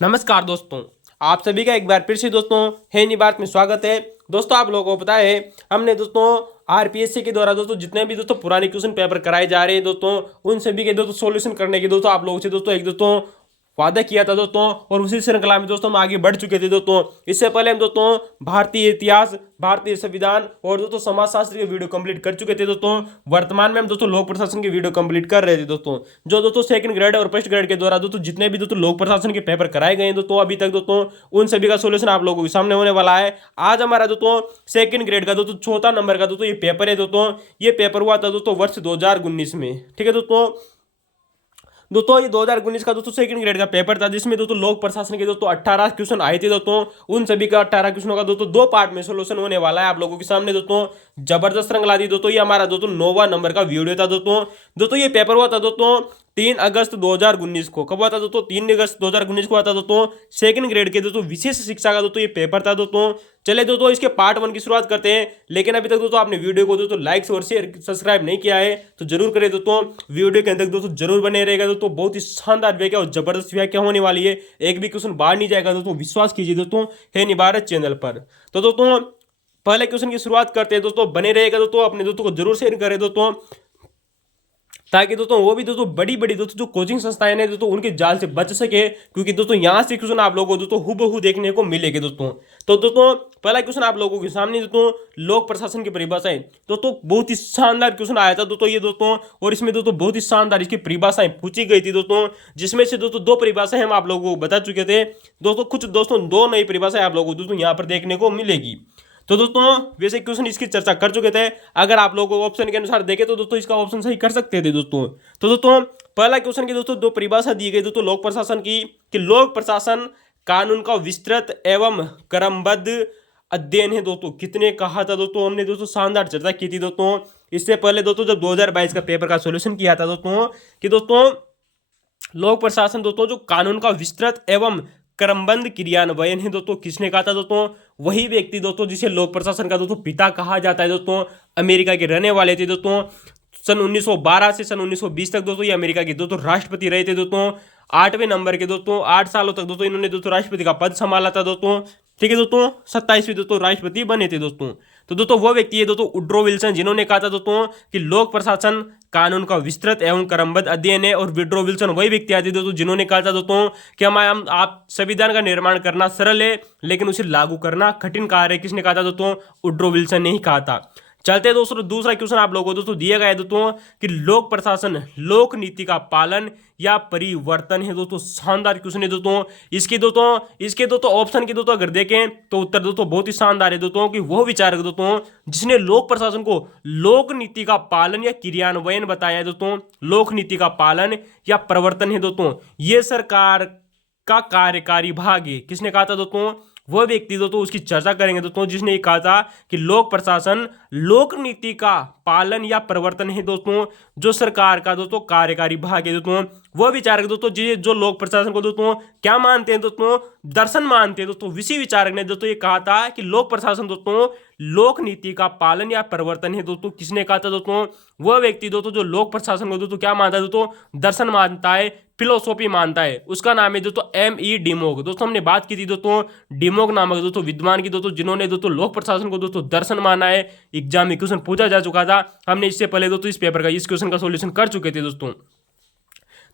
नमस्कार दोस्तों, आप सभी का एक बार फिर से दोस्तों है नी बात में स्वागत है। दोस्तों आप लोगों को पता है हमने दोस्तों आरपीएससी के द्वारा दोस्तों जितने भी दोस्तों पुराने क्वेश्चन पेपर कराए जा रहे हैं दोस्तों उन सभी के दोस्तों सॉल्यूशन करने की दोस्तों आप लोगों से दोस्तों एक दोस्तों वादा किया था दोस्तों। और उसी श्रृंखला में दोस्तों हम आगे बढ़ चुके थे दोस्तों। इससे पहले हम दोस्तों भारतीय इतिहास, भारतीय संविधान और दोस्तों समाजशास्त्र के वीडियो कंप्लीट कर चुके थे दोस्तों। वर्तमान में हम दोस्तों लोक प्रशासन के वीडियो कंप्लीट कर रहे थे दोस्तों। जो दोस्तों सेकंड ग्रेड और फर्स्ट ग्रेड के द्वारा दोस्तों जितने भी दोस्तों लोक प्रशासन के पेपर कराए गए हैं दोस्तों अभी तक दोस्तों उन सभी का सोल्यूशन आप लोगों के सामने होने वाला है। आज हमारा दोस्तों सेकंड ग्रेड का दोस्तों चौथा नंबर का दोस्तों ये पेपर है दोस्तों। ये पेपर हुआ था दोस्तों वर्ष 2019 में। ठीक है दोस्तों ये 2019 का दोस्तों सेकंड ग्रेड का पेपर था जिसमें दोस्तों लोक प्रशासन के दोस्तों 18 क्वेश्चन आए थे दोस्तों। उन सभी का 18 क्वेश्चनों का दोस्तों दो पार्ट में सोल्यूशन होने वाला है आप लोगों के सामने दोस्तों। जबरदस्त श्रृंखला थी दोस्तों। ये हमारा दोस्तों 9वां नंबर का वीडियो था दोस्तों ये पेपर हुआ था दोस्तों 3 अगस्त 2019 को। कब हुआ था दोस्तों? 3 अगस्त 2019 को हुआ था दोस्तों। सेकंड ग्रेड के दोस्तों विशेष शिक्षा का दोस्तों ये पेपर था दोस्तों। चले दोस्तों इसके पार्ट 1 की शुरुआत करते हैं। लेकिन अभी तक दोस्तों आपने वीडियो को दोस्तों लाइक और शेयर सब्सक्राइब नहीं किया है तो जरूर करें दोस्तों। वीडियो के अंदर दोस्तों जरूर बने रहेगा दोस्तों। बहुत ही शानदार व्याख्या और जबरदस्त व्याख्या होने वाली है। एक भी क्वेश्चन बाहर नहीं जाएगा दोस्तों, विश्वास कीजिए दोस्तों है नी भारत चैनल पर। तो दोस्तों पहले क्वेश्चन की शुरुआत करते हैं दोस्तों। बने रहेगा दोस्तों, अपने दोस्तों को जरूर शेयर करें दोस्तों ताकि दोस्तों वो भी दोस्तों बड़ी बड़ी दोस्तों जो कोचिंग संस्थाएं हैं दोस्तों उनके जाल से बच सके। क्योंकि दोस्तों यहां से क्वेश्चन आप लोगों को दोस्तों हूबहू देखने को मिलेंगे दोस्तों। तो दोस्तों पहला क्वेश्चन आप लोगों के सामने दोस्तों लोक प्रशासन की परिभाषाएं। दोस्तों बहुत ही शानदार क्वेश्चन आया था दोस्तों ये दोस्तों। और इसमें दोस्तों बहुत ही शानदार इसकी परिभाषाएं पूछी गई थी दोस्तों। जिसमें से दोस्तों 2 परिभाषाएं हम आप लोगों को बता चुके थे दोस्तों। कुछ दोस्तों 2 नई परिभाषाएं आप लोगों को दोस्तों यहाँ पर देखने को मिलेगी। तो दोस्तों वैसे क्वेश्चन इसकी चर्चा कर चुके थे। अगर आप लोगों को ऑप्शन के अनुसार देखे तो दोस्तों इसका ऑप्शन सही कर सकते थे दोस्तों। तो दोस्तों पहला क्वेश्चन की दोस्तों 2 परिभाषा दी गई दोस्तों लोक प्रशासन की कि लोक प्रशासन कानून का विस्तृत एवं क्रमबद्ध अध्ययन है दोस्तों। कितने कहा था दोस्तों? हमने दोस्तों शानदार चर्चा की थी दोस्तों। इससे पहले दोस्तों जब 2022 का पेपर का सोल्यूशन किया था दोस्तों कि दोस्तों लोक प्रशासन दोस्तों जो कानून का विस्तृत एवं क्रमबद्ध क्रियान्वयन है दोस्तों। किसने कहा था दोस्तों? वही व्यक्ति दोस्तों जिसे लोक प्रशासन का दोस्तों पिता कहा जाता है दोस्तों। अमेरिका के रहने वाले थे दोस्तों। सन 1912 से सन 1920 तक दोस्तों ये अमेरिका के दोस्तों राष्ट्रपति रहे थे दोस्तों। 8वें नंबर के दोस्तों 8 सालों तक दोस्तों इन्होंने दोस्तों राष्ट्रपति का पद संभाला था दोस्तों। ठीक है दोस्तों 27वें दोस्तों राष्ट्रपति बने थे दोस्तों। तो दोस्तों वो व्यक्ति है दोस्तों वुड्रो विल्सन जिन्होंने कहा था दोस्तों कि लोक प्रशासन कानून का विस्तृत एवं क्रमबद्ध अध्ययन है। और वुड्रो विल्सन वही व्यक्ति आते दोस्तों जिन्होंने कहा था दोस्तों कि हम आप संविधान का निर्माण करना सरल है लेकिन उसे लागू करना कठिन कार्य है। किसने कहा था दोस्तों? वुड्रो विल्सन ने ही कहा था। चलते दोस्तों दूसरा क्वेश्चन आप लोगों को दोस्तों दिया गया है दोस्तों कि लोक प्रशासन लोक नीति का पालन या परिवर्तन है दोस्तों। शानदार क्वेश्चन है दोस्तों। इसके दोस्तों ऑप्शन की दोस्तों अगर देखें तो उत्तर दोस्तों बहुत ही शानदार है दोस्तों कि वो विचारक दोस्तों जिसने लोक प्रशासन को लोक नीति का पालन या क्रियान्वयन बताया है दोस्तों। लोक नीति का पालन या परिवर्तन है दोस्तों ये सरकार का कार्यकारी भाग है। किसने कहा था दोस्तों? वह व्यक्ति दोस्तों उसकी चर्चा करेंगे दोस्तों जिसने ये कहा था कि लोक प्रशासन लोक नीति का पालन या परिवर्तन है दोस्तों जो सरकार का दोस्तों कार्यकारी भाग है दोस्तों। वह विचारक दोस्तों जो लोक प्रशासन को दोस्तों क्या मानते हैं दोस्तों? दर्शन मानते हैं दोस्तों। इसी विचारक ने दोस्तों ये कहा था कि लोक प्रशासन दोस्तों लोक नीति का पालन या परिवर्तन है दोस्तों। किसने कहा था दोस्तों? वह व्यक्ति दोस्तों जो लोक प्रशासन को दोस्तों क्या मानता है दोस्तों? दर्शन मानता है, फिलोसॉफी मानता है। उसका नाम है दोस्तों M.E. डिमोग। दोस्तों हमने बात की थी दोस्तों डिमोग नामक दोस्तों विद्वान की दोस्तों जिन्होंने दोस्तों लोक प्रशासन को दोस्तों दर्शन माना है। एग्जाम में क्वेश्चन पूछा जा चुका था। हमने इससे पहले दोस्तों इस पेपर का इस क्वेश्चन का सॉल्यूशन कर चुके थे दोस्तों।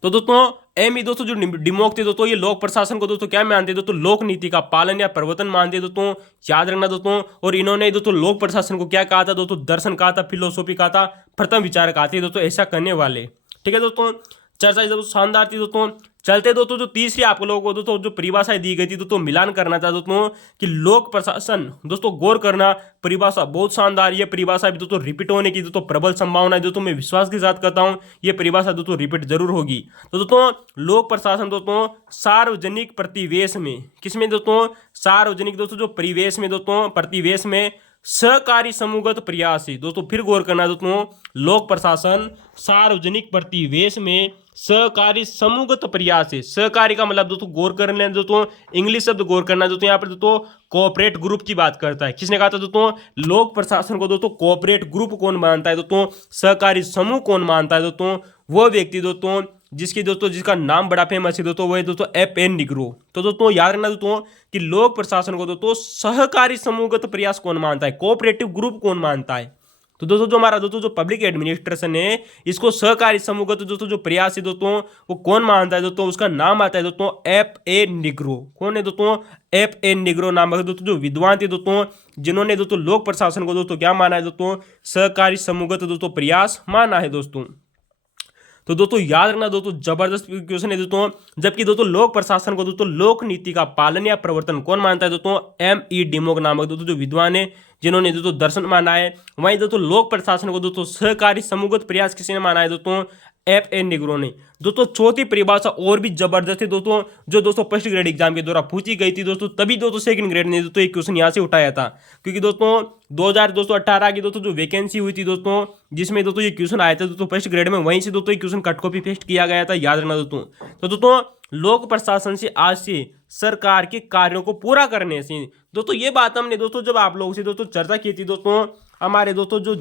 तो दोस्तों M.E. दोस्तों जो डिमोग थे दोस्तों ये लोक प्रशासन को दोस्तों क्या मानते हैं दोस्तों? लोक नीति का पालन या परिवर्तन मानते हैं दोस्तों। याद रखना दोस्तों। और इन्होंने दोस्तों लोक प्रशासन को क्या कहा था दोस्तों? दर्शन कहा था, फिलोसॉफी कहा था। प्रथम विचारक आते हैं दोस्तों ऐसा करने वाले। ठीक है दोस्तों चर्चा दोस्तों शानदार थी दोस्तों। चलते दोस्तों जो तीसरी आप लोगों को दोस्तों जो परिभाषा दी गई थी दोस्तों मिलान करना था दोस्तों कि लोक प्रशासन दोस्तों गौर करना। परिभाषा बहुत शानदार। ये परिभाषा भी दोस्तों रिपीट होने की दोस्तों प्रबल संभावना है दोस्तों। मैं विश्वास के साथ कहता हूं ये परिभाषा दोस्तों रिपीट जरूर होगी। तो दोस्तों लोक प्रशासन दोस्तों सार्वजनिक प्रतिवेश में किसमें दोस्तों? सार्वजनिक दोस्तों जो परिवेश में दोस्तों प्रतिवेश में सहकारी समूहगत प्रयास है दोस्तों। फिर गौर करना दोस्तों लोक प्रशासन सार्वजनिक प्रतिवेश में सहकारी समूहगत प्रयास है। सहकारी का मतलब दोस्तों गौर कर लेना दोस्तों इंग्लिश शब्द गौर करना दोस्तों यहाँ पर दोस्तों कोऑपरेट ग्रुप की बात करता है। किसने कहा था दोस्तों? लोक प्रशासन को दोस्तों कोऑपरेट ग्रुप कौन मानता है दोस्तों? सहकारी समूह कौन मानता है दोस्तों? वो व्यक्ति दोस्तों जिसकी दोस्तों जिसका नाम बड़ा फेमस है दोस्तों, वो है दोस्तों एफ.एन. निग्रो। तो दोस्तों याद रखना दोस्तों कि लोक प्रशासन को दोस्तों सहकारी समूहगत प्रयास कौन मानता है, कोऑपरेटिव ग्रुप कौन मानता है। तो दोस्तों जो हमारा दोस्तों जो पब्लिक एडमिनिस्ट्रेशन है, इसको सहकारी समूहगत दोस्तों जो प्रयास है दोस्तों, वो कौन मानता है दोस्तों, उसका नाम आता है दोस्तों एफ.ए. निग्रो। कौन है दोस्तों, एफ.ए. निग्रो नामक दोस्तों जो विद्वान थे दोस्तों, जिन्होंने दोस्तों लोक प्रशासन को दोस्तों क्या माना है दोस्तों, सहकारी समूहगत दोस्तों प्रयास माना है दोस्तों। तो दोस्तों याद रखना दोस्तों, जबरदस्त क्वेश्चन है दोस्तों। जबकि दोस्तों लोक प्रशासन को दोस्तों लोक नीति का पालन या प्रवर्तन कौन मानता है दोस्तों, M.E. डिमोक नामक दोस्तों जो विद्वान है, जिन्होंने दोस्तों दर्शन माना है। वहीं दोस्तों लोक प्रशासन को दोस्तों सहकारी समूहगत प्रयास किसने माना है दोस्तों, एफ.एन. निग्रो ने। दोस्तों चौथी परिभाषा और भी जबरदस्त है दोस्तों, जो दोस्तों फर्स्ट ग्रेड एग्जाम के दौरान पूछी गई थी दोस्तों, तभी दोस्तों सेकंड ग्रेड ने दोस्तों एक क्वेश्चन यहाँ से उठाया था, क्योंकि दोस्तों 2018 की दोस्तों जो वैकेंसी हुई थी दोस्तों, जिसमें दोस्तों ये क्वेश्चन आया था दोस्तों फर्स्ट ग्रेड में, वहीं से दोस्तों ये क्वेश्चन कट कॉपी पेस्ट किया गया था, याद रखना दोस्तों। तो दोस्तों लोक प्रशासन से आज से सरकार के कार्यों को पूरा करने से दोस्तों, ये बात हमने दोस्तों जब आप लोगों से दोस्तों चर्चा की थी दोस्तों, हमारे दोस्तों जो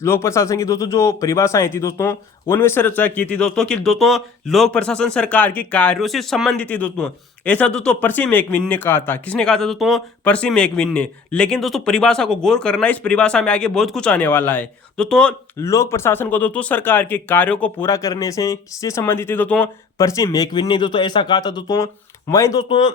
लोक प्रशासन की दोस्तों जो परिभाषाएं थी दोस्तों, उनमें से चर्चा की थी दोस्तों कि दोस्तों लोक प्रशासन सरकार के कार्यों से संबंधित थी दोस्तों। ऐसा दोस्तों पर्सी मैकविन ने कहा था। किसने कहा था दोस्तों, पर्सी मैकविन ने। लेकिन दोस्तों परिभाषा को गौर करना, इस परिभाषा में आगे बहुत कुछ आने वाला है दोस्तों। लोक प्रशासन को दोस्तों सरकार के कार्यों को पूरा करने से किससे संबंधित है दोस्तों, पर्सी मैकविन ने दोस्तों ऐसा कहा था दोस्तों। वहीं दोस्तों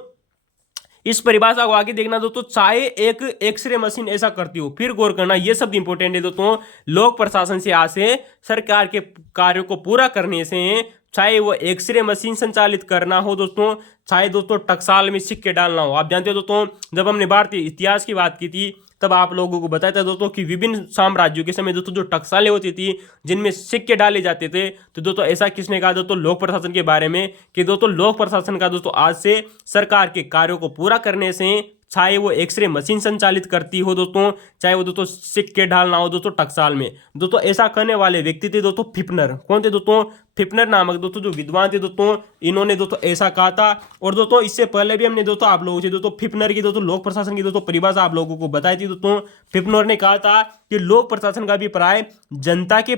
इस परिभाषा को आगे देखना दोस्तों, चाहे एक एक्सरे मशीन ऐसा करती हो, फिर गौर करना, ये सब इंपॉर्टेंट है दोस्तों। लोक प्रशासन से आज से सरकार के कार्यों को पूरा करने से, चाहे वो एक्सरे मशीन संचालित करना हो दोस्तों, चाहे दोस्तों टकसाल में सिक्के डालना हो। आप जानते हो दोस्तों, जब हमने भारतीय इतिहास की बात की थी, तब आप लोगों को बताया था दोस्तों कि विभिन्न साम्राज्यों के समय दोस्तों जो टकसालें होती थी, जिनमें सिक्के डाले जाते थे, तो दोस्तों ऐसा किसने कहा दोस्तों, लोक प्रशासन के बारे में, कि दोस्तों लोक प्रशासन का दोस्तों आज से सरकार के कार्यों को पूरा करने से, चाहे वो एक्सरे मशीन संचालित करती हो दोस्तों, चाहे वो दोस्तों सिक्के डालना हो दोस्तों टकसाल में, दोस्तों ऐसा करने वाले व्यक्ति थे दोस्तों फिफ्नर। कौन थे दोस्तों, फिफ्नर नामक दोस्तों जो विद्वान थे दोस्तों, इन्होंने दोस्तों ऐसा कहा था। और दोस्तों इससे पहले भी हमने दोस्तों आप लोगों से दोस्तों फिफ्नर की दोस्तों लोक प्रशासन की दोस्तों परिभाषा आप लोगों को बताई थी दोस्तों। फिफ्नर ने कहा था कि लोक प्रशासन का अभिप्राय जनता के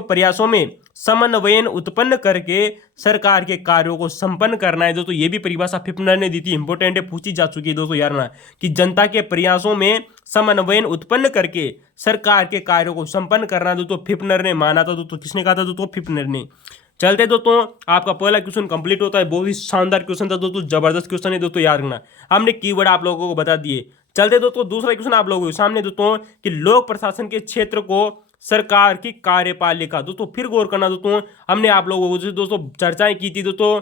प्रयासों में समन्वयन उत्पन्न करके सरकार के कार्यों को संपन्न करना है दोस्तों। ये भी परिभाषा फिफ्नर ने दी थी, इंपॉर्टेंट है, पूछी जा चुकी है दोस्तों, यार ना, कि जनता के प्रयासों में समन्वयन उत्पन्न करके सरकार के कार्यों को संपन्न करना दोस्तों फिफ्नर ने माना था दोस्तों। किसने कहा था दोस्तों, फिफ्नर ने। चलते दोस्तों, आपका पहला क्वेश्चन कंप्लीट होता है। बहुत ही शानदार क्वेश्चन था दोस्तों, जबरदस्त क्वेश्चन है दोस्तों, याद रखना। हमने कीवर्ड आप लोगों को बता दिए। चलते दोस्तों दूसरा क्वेश्चन आप लोगों के सामने दोस्तों, कि लोक प्रशासन के क्षेत्र को सरकार की कार्यपालिका। दोस्तों फिर गौर करना दोस्तों, हमने आप लोगों को दोस्तों चर्चाएं की थी दोस्तों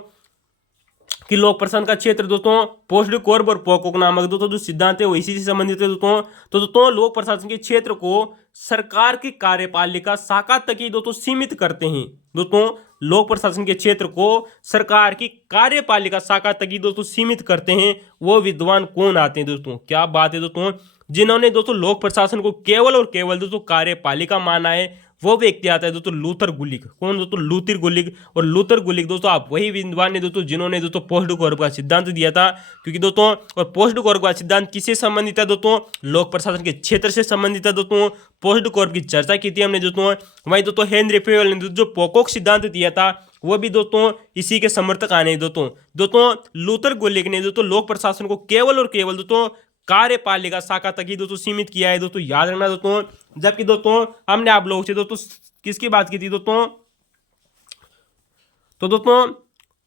कि लोक प्रशासन का क्षेत्र दोस्तों पोस्टकॉर्प और पोकोक नामक दोस्तों जो सिद्धांत है वो इसी से संबंधित है दोस्तों। तो दोस्तों लोक प्रशासन के क्षेत्र को सरकार की कार्यपालिका शाखा तक ही दोस्तों सीमित करते हैं। दोस्तों लोक प्रशासन के क्षेत्र को सरकार की कार्यपालिका शाखा तक ही दोस्तों सीमित करते हैं। वो विद्वान कौन आते हैं दोस्तों, क्या बात है दोस्तों, जिन्होंने दोस्तों लोक प्रशासन को केवल और केवल दोस्तों कार्यपालिका माना है, वो व्यक्ति आता है दोस्तों लूथर गुलिक। कौन दोस्तों, लूथर गुलिक। और लूथर गुलिक दोस्तों आप वही विद्वान ने दोस्तों जिन्होंने दोस्तों पोस्टकॉर्प का सिद्धांत दिया था। क्योंकि दोस्तों और पोस्टकॉर्प का सिद्धांत किससे संबंधित है दोस्तों, लोक प्रशासन के क्षेत्र से संबंधित है दोस्तों। पोस्टकॉर्प की चर्चा की थी हमने दोस्तों। वहीं दोस्तों हेनरी फेयल ने जो पोकोक सिद्धांत दिया था, वो भी दोस्तों इसी के समर्थक आने दोस्तों लूथर गुलिक ने दोस्तों लोक प्रशासन को केवल और केवल दोस्तों कार्यपालिका शाखा तक ही दोस्तों सीमित किया है दोस्तों, याद रखना दोस्तों। जबकि दोस्तों हमने आप लोगों से दोस्तों किसकी बात की थी दोस्तों, तो दोस्तों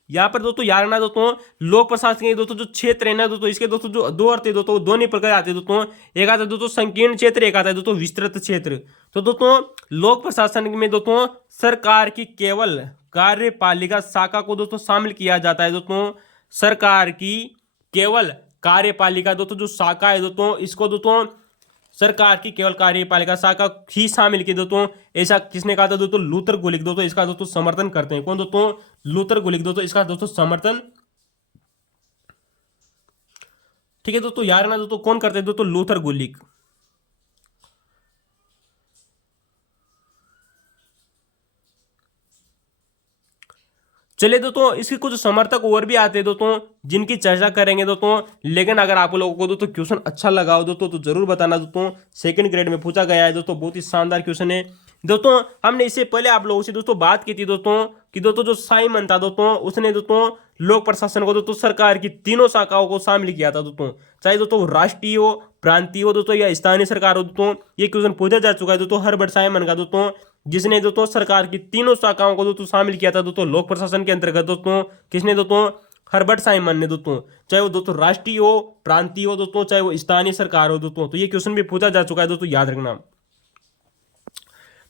यहाँ पर दोस्तों याद रखना दोस्तों, लोक प्रशासन के दोस्तों जो क्षेत्र है ना दोस्तों, इसके दोस्तों जो दो अर्थ है दोस्तों, दोनों प्रकार आते हैं दोस्तों। एक आता है दोस्तों संकीर्ण क्षेत्र, एक आता है दोस्तों विस्तृत क्षेत्र। तो दोस्तों लोक प्रशासन में दोस्तों सरकार की केवल कार्यपालिका शाखा को दोस्तों शामिल किया जाता है दोस्तों। सरकार की केवल कार्यपालिका दोस्तों जो शाखा है दोस्तों, इसको दोस्तों सरकार की केवल कार्यपालिका शाखा ही शामिल की दोस्तों। ऐसा किसने कहा था दोस्तों, लूथर गुलिक दोस्तों इसका दोस्तों समर्थन करते हैं। कौन दोस्तों, लूथर गुलिक दोस्तों इसका दोस्तों समर्थन, ठीक है दोस्तों, यार ना दोस्तों कौन करते हैं दोस्तों, लूथर गुलिक। चलिए दोस्तों इसके कुछ समर्थक और भी आते हैं दोस्तों, जिनकी चर्चा करेंगे दोस्तों। लेकिन अगर आप लोगों को दोस्तों क्वेश्चन अच्छा लगा हो दोस्तों तो जरूर बताना दोस्तों, सेकंड ग्रेड में पूछा गया है दोस्तों, बहुत ही शानदार क्वेश्चन है। दोस्तों हमने इससे पहले आप लोगों से दोस्तों बात की थी दोस्तों कि दोस्तों जो साइमन था दोस्तों उसने दोस्तों लोक प्रशासन को दोस्तों सरकार की तीनों शाखाओं को शामिल किया था दोस्तों, चाहे दोस्तों राष्ट्रीय हो, प्रांतीय हो दोस्तों या स्थानीय सरकार हो दोस्तों। ये क्वेश्चन पूछा जा चुका है दोस्तों हर्बर्ट साइमन का दोस्तों, जिसने दोस्तों सरकार की तीनों शाखाओं को दोस्तों शामिल किया था दोस्तों लोक प्रशासन के अंतर्गत दोस्तों। किसने दोस्तों? हर्बर्ट साइमन ने दोस्तों, चाहे वो दोस्तों राष्ट्रीय हो, प्रांतीय हो दोस्तों, चाहे वो स्थानीय सरकार हो दोस्तों। तो ये क्वेश्चन भी पूछा जा चुका है दोस्तों, याद रखना।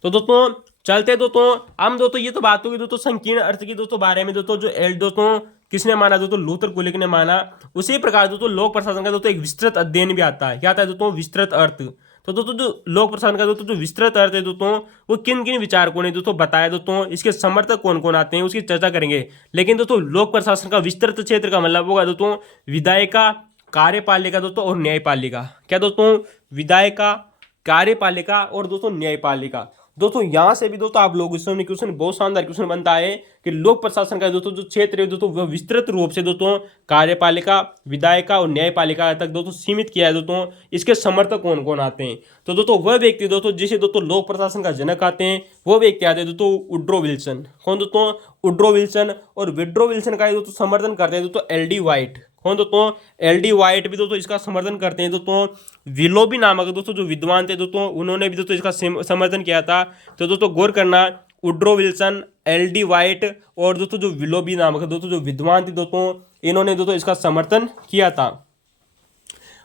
तो दोस्तों चलते दोस्तों हम दोस्तों ये तो बात होगी दोस्तों संकीर्ण अर्थ की दोस्तों बारे में दोस्तों, जो एल दोस्तों किसने माना दोस्तों? लूथर कुलिक ने माना। उसी प्रकार दोस्तों लोक प्रशासन का दोस्तों एक विस्तृत अध्ययन भी आता है। क्या आता है दोस्तों? विस्तृत अर्थ। तो दोस्तों जो लोक प्रशासन का दोस्तों जो विस्तृत अर्थ है दोस्तों, वो किन किन विचारकों ने दोस्तों बताया दोस्तों, इसके समर्थक कौन कौन आते हैं उसकी चर्चा करेंगे। लेकिन दोस्तों लोक प्रशासन का विस्तृत क्षेत्र का मतलब होगा दोस्तों विधायिका, कार्यपालिका दोस्तों और न्यायपालिका। क्या दोस्तों? विधायिका, कार्यपालिका और दोस्तों न्यायपालिका। दोस्तों यहां से भी दोस्तों आप लोग इसमें क्वेश्चन बहुत शानदार क्वेश्चन बनता है कि लोक प्रशासन का दोस्तों जो क्षेत्र है दोस्तों वह विस्तृत रूप से दोस्तों कार्यपालिका, विधायिका और न्यायपालिका तक दोस्तों सीमित किया है दोस्तों। इसके समर्थक कौन कौन आते हैं? तो दोस्तों वह व्यक्ति दोस्तों जिसे दोस्तों लोक प्रशासन का जनक आते हैं, वो व्यक्ति आते हैं दोस्तों वुड्रो विल्सन। कौन दोस्तों? Woodrow Wilson. और वुड्रो विल्सन का दोस्तों समर्थन करते हैं दोस्तों एल डी वाइट। कौन दोस्तों? एल डी वाइट भी दोस्तों इसका समर्थन करते हैं दोस्तों। विलोबी नामक दोस्तों जो विद्वान थे दोस्तों, उन्होंने भी दोस्तों इसका समर्थन किया था। तो दोस्तों गौर करना, Woodrow Wilson, L D white और दोस्तों जो विलोबी नामक दोस्तों जो विद्वान थे दोस्तों, इन्होंने दोस्तों इसका समर्थन किया था।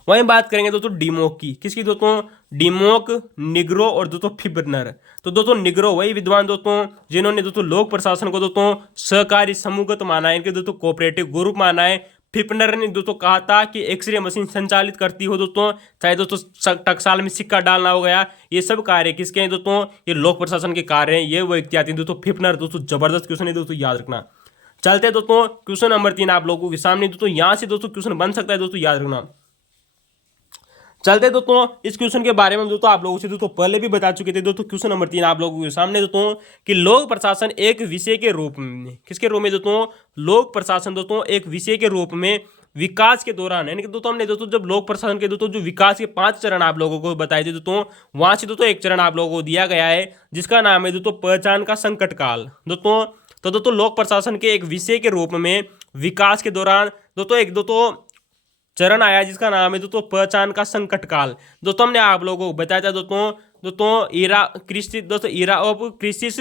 वहीं बात करेंगे दोस्तों डिमोक की। किसकी दोस्तों? डिमोक, निग्रो और दोस्तों फिब्रनर। तो दोस्तों निग्रो वही विद्वान दोस्तों जिन्होंने दोस्तों लोक प्रशासन को दोस्तों सहकारी समूहगत माना है, इनके दोस्तों कोऑपरेटिव ग्रुप माना है। फिब्रनर ने दोस्तों कहा था कि एक्सरे मशीन संचालित करती हो दोस्तों, चाहे दोस्तों टकसाल में सिक्का डालना हो गया, ये सब कार्य किसके हैं दोस्तों? ये लोक प्रशासन के कार्य हैं। ये वो व्यक्ति आते हैं दोस्तों फिब्रनर। दोस्तों जबरदस्त क्वेश्चन है दोस्तों, याद रखना। चलते हैं दोस्तों क्वेश्चन नंबर 3 आप लोगों के सामने दोस्तों, यहां से दोस्तों क्वेश्चन बन सकता है दोस्तों, याद रखना। चलते दोस्तों इस क्वेश्चन के बारे में दोस्तों आप लोगों से दोस्तों पहले भी बता चुके थे दोस्तों। क्वेश्चन नंबर 3 आप लोगों के सामने दोस्तों कि लोक प्रशासन एक विषय के रूप में, किसके रूप में दोस्तों? लोक प्रशासन दोस्तों एक विषय के रूप में विकास के दौरान, यानी कि दोस्तों हमने दोस्तों जब लोक प्रशासन के दोस्तों जो विकास के 5 चरण आप लोगों को बताए थे दोस्तों, वहां से दोस्तों एक चरण आप लोगों को दिया गया है जिसका नाम है दोस्तों पहचान का संकट काल दोस्तों। तो दोस्तों लोक प्रशासन के एक विषय के रूप में विकास के दौरान दोस्तों एक दोस्तों चरण आया जिसका नाम है दोस्तों पहचान का संकट काल। दोस्तों हमने आप लोगों को बताया था दोस्तों इरा क्रिसिस दोस्तों, इरा ऑफ क्रिसिस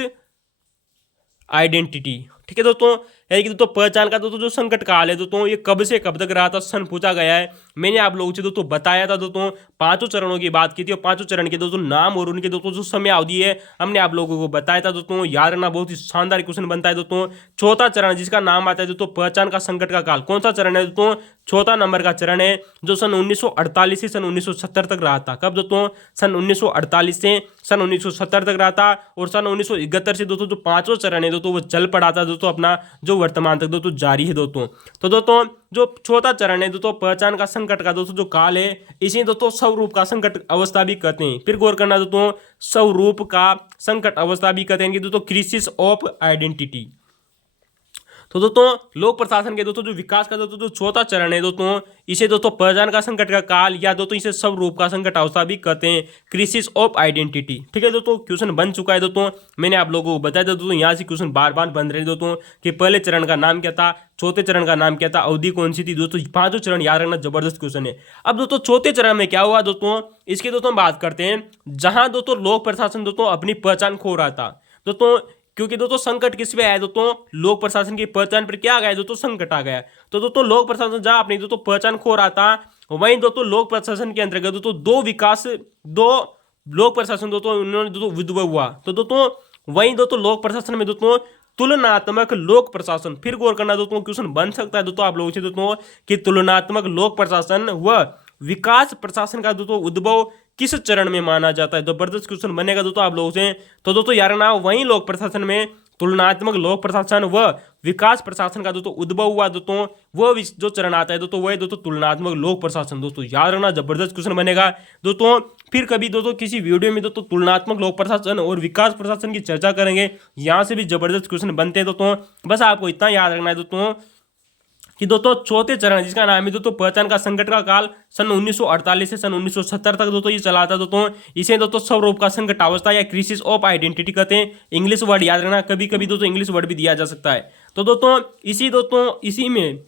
आइडेंटिटी। ठीक है दोस्तों, यानी कि दोस्तों पहचान का दोस्तों जो संकट काल है दोस्तों, ये कब से कब तक रहा था, सन पूछा गया है। मैंने आप लोगों से दोस्तों बताया था दोस्तों, 5 चरणों की बात की थी और 5 चरण के दोस्तों नाम और उनके दोस्तों जो समय अवधि है हमने आप लोगों को बताया था दोस्तों। याद रखना, बहुत ही शानदार क्वेश्चन बनता है दोस्तों। चौथा चरण जिसका नाम आता है दोस्तों पहचान का संकट का काल, कौन सा चरण है दोस्तों? चौथा नंबर का चरण है जो सन 1948 से सन 1970 तक रहा था। कब दोस्तों? सन 1948 से सन 1970 तक रहा था। और सन 1971 से दोस्तों जो 5वां चरण है दोस्तों वो चल पड़ा था दोस्तों अपना, जो वर्तमान तक दोस्तों जारी है दोस्तों। तो दोस्तों जो चौथा चरण है दोस्तों पहचान का संकट का दोस्तों जो काल है, इसी दोस्तों स्वरूप का संकट अवस्था भी कहते हैं। फिर गौर करना दोस्तों, स्वरूप का संकट अवस्था भी कहते हैं कि दोस्तों क्रिसिस ऑफ आइडेंटिटी। तो दोस्तों लोक प्रशासन के दोस्तों जो विकास का दोस्तों जो चौथा चरण है दोस्तों, इसे दोस्तों पहचान का संकट का काल या दोस्तों इसे स्वरूप का संकट अवस्था भी कहते हैं, क्रिसिस ऑफ आइडेंटिटी। ठीक है दोस्तों, क्वेश्चन बन चुका है दोस्तों, मैंने आप लोगों को बताया था दोस्तों। यहाँ से क्वेश्चन बार बार बन रहे दोस्तों कि पहले चरण का नाम क्या था, चौथे चरण का नाम क्या था, अवधि कौन सी थी दोस्तों। 5 चरण याद रखना, जबरदस्त क्वेश्चन है। अब दोस्तों चौथे चरण में क्या हुआ दोस्तों, इसकी दोस्तों बात करते हैं, जहां दोस्तों लोक प्रशासन दोस्तों अपनी पहचान खो रहा था दोस्तों। क्योंकि दोस्तों संकट किस पे आया दोस्तों? लोक प्रशासन की पहचान पर क्या आ गया दोस्तों? संकट आ गया। तो दोस्तों लोक प्रशासन जहां अपनी दोस्तों पहचान खो रहा था, वहीं दोस्तों लोक प्रशासन के अंतर्गत दोस्तों दो लोक प्रशासन दोस्तों उन्होंने दोस्तों उद्भव हुआ। तो दोस्तों वहीं दोस्तों लोक प्रशासन में दोस्तों तुलनात्मक लोक प्रशासन। फिर गौर करना दोस्तों, क्वेश्चन बन सकता है दोस्तों आप लोगों से दोस्तों कि तुलनात्मक लोक प्रशासन व विकास प्रशासन का दोस्तों उद्भव किस चरण में माना जाता है। जबरदस्त क्वेश्चन बनेगा दोस्तों आप लोगों से। तो दोस्तों यार ना वहीं लोक प्रशासन में तुलनात्मक लोक प्रशासन व विकास प्रशासन का दोस्तों उद्भव हुआ दोस्तों, वो जो चरण आता है दोस्तों वही दोस्तों तुलनात्मक लोक प्रशासन। दोस्तों याद रखना, जबरदस्त क्वेश्चन बनेगा दोस्तों। फिर कभी दोस्तों किसी वीडियो में दोस्तों तुलनात्मक लोक प्रशासन और विकास प्रशासन की चर्चा करेंगे, यहाँ से भी जबरदस्त क्वेश्चन बनते हैं दोस्तों। बस आपको इतना याद रखना है दोस्तों कि दोस्तों चौथे चरण जिसका नाम है दोस्तों पहचान का संकट का काल सन 1948 से सन 1970 तक दोस्तों ये चला था दोस्तों। इसे दोस्तों स्वरूप का संकटावस्था या क्राइसिस ऑफ आइडेंटिटी कहते हैं। इंग्लिश वर्ड याद रखना, कभी कभी दोस्तों इंग्लिश वर्ड भी दिया जा सकता है। तो दोस्तों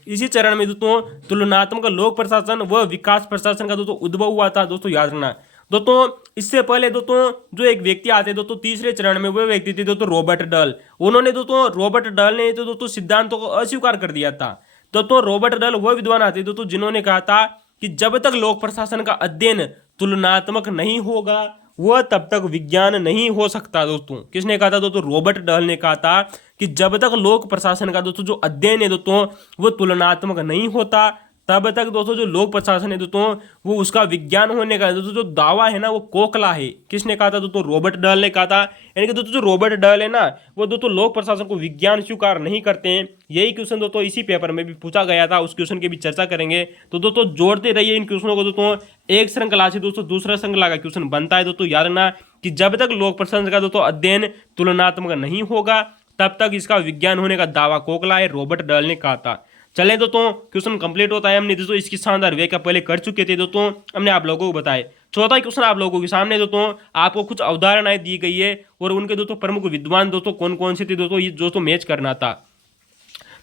इसी चरण में दोस्तों तुलनात्मक लोक प्रशासन व विकास प्रशासन का दोस्तों उद्भव हुआ था दोस्तों, याद रखना। दोस्तों इससे पहले दोस्तों जो एक व्यक्ति आते दोस्तों तीसरे चरण में, वो व्यक्ति थे दोस्तों रॉबर्ट डल। उन्होंने दोस्तों रॉबर्ट डल ने तो दोस्तों सिद्धांतों को अस्वीकार कर दिया था। दोस्तों रॉबर्ट डल वह विद्वान आते दोस्तों जिन्होंने कहा था कि जब तक लोक प्रशासन का अध्ययन तुलनात्मक नहीं होगा वह तब तक विज्ञान नहीं हो सकता। दोस्तों किसने कहा था? दोस्तों रॉबर्ट डल ने कहा था कि जब तक लोक प्रशासन का दोस्तों जो अध्ययन है दोस्तों वो तुलनात्मक नहीं होता, तब तक दोस्तों जो लोक प्रशासन है दोस्तों वो उसका विज्ञान होने का दोस्तों जो दावा है ना वो कोकला है। किसने कहा था? दोस्तों रॉबर्ट डल ने कहा था। यानी कि दोस्तों जो रॉबर्ट डल है ना वो दोस्तों लोक प्रशासन को विज्ञान स्वीकार नहीं करते हैं। यही क्वेश्चन दोस्तों इसी पेपर में भी पूछा गया था, उस क्वेश्चन की भी चर्चा करेंगे। तो दोस्तों जोड़ते रहिए इन क्वेश्चनों को दोस्तों, एक श्रृंखला से दोस्तों दूसरा श्रृंखला का क्वेश्चन बनता है। दोस्तों याद रखना कि जब तक लोक प्रशासन का दोस्तों अध्ययन तुलनात्मक नहीं होगा तब तक इसका विज्ञान होने का दावा कोकला है, रॉबर्ट डल ने कहा था। चलें दोस्तों क्वेश्चन कंप्लीट होता है। हमने दोस्तों इसकी शानदार व्याख्या पहले कर चुके थे दोस्तों, हमने आप लोगों को बताए। चौथा क्वेश्चन आप लोगों के सामने दोस्तों आपको कुछ अवधारणाएं दी गई है और उनके दोस्तों प्रमुख विद्वान दोस्तों कौन कौन से थे दोस्तों, ये दोस्तों मैच करना था।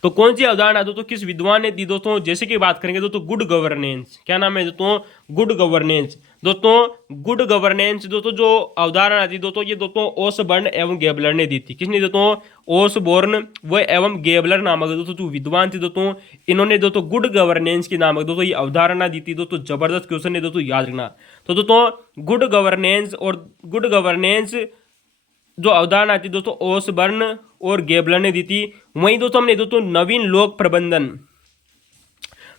तो कौन सी अवधारणा दोस्तों किस विद्वान ने दी दोस्तों? जैसे कि बात करेंगे दोस्तों गुड गवर्नेंस। क्या नाम है दोस्तों? Good governance. दोस्तों गुड गवर्नेंस दोस्तों जो अवधारणा थी दोस्तों ये दोस्तों ओसबर्न एवं गेबलर ने दी थी। किसने दोस्तों? ओसबोर्न व एवं गेबलर नामक दोस्तों जो विद्वान थे दोस्तों इन्होंने दोस्तों गुड गवर्नेंस की नामक दोस्तों ये अवधारणा दी थी। दोस्तों जबरदस्त क्वेश्चन है दोस्तों, याद रखना। तो दोस्तों गुड गवर्नेंस जो अवधारणा थी दोस्तों ओसबर्न और गेबलर ने दी थी। वहीं दोस्तों हमने दोस्तों नवीन लोक प्रबंधन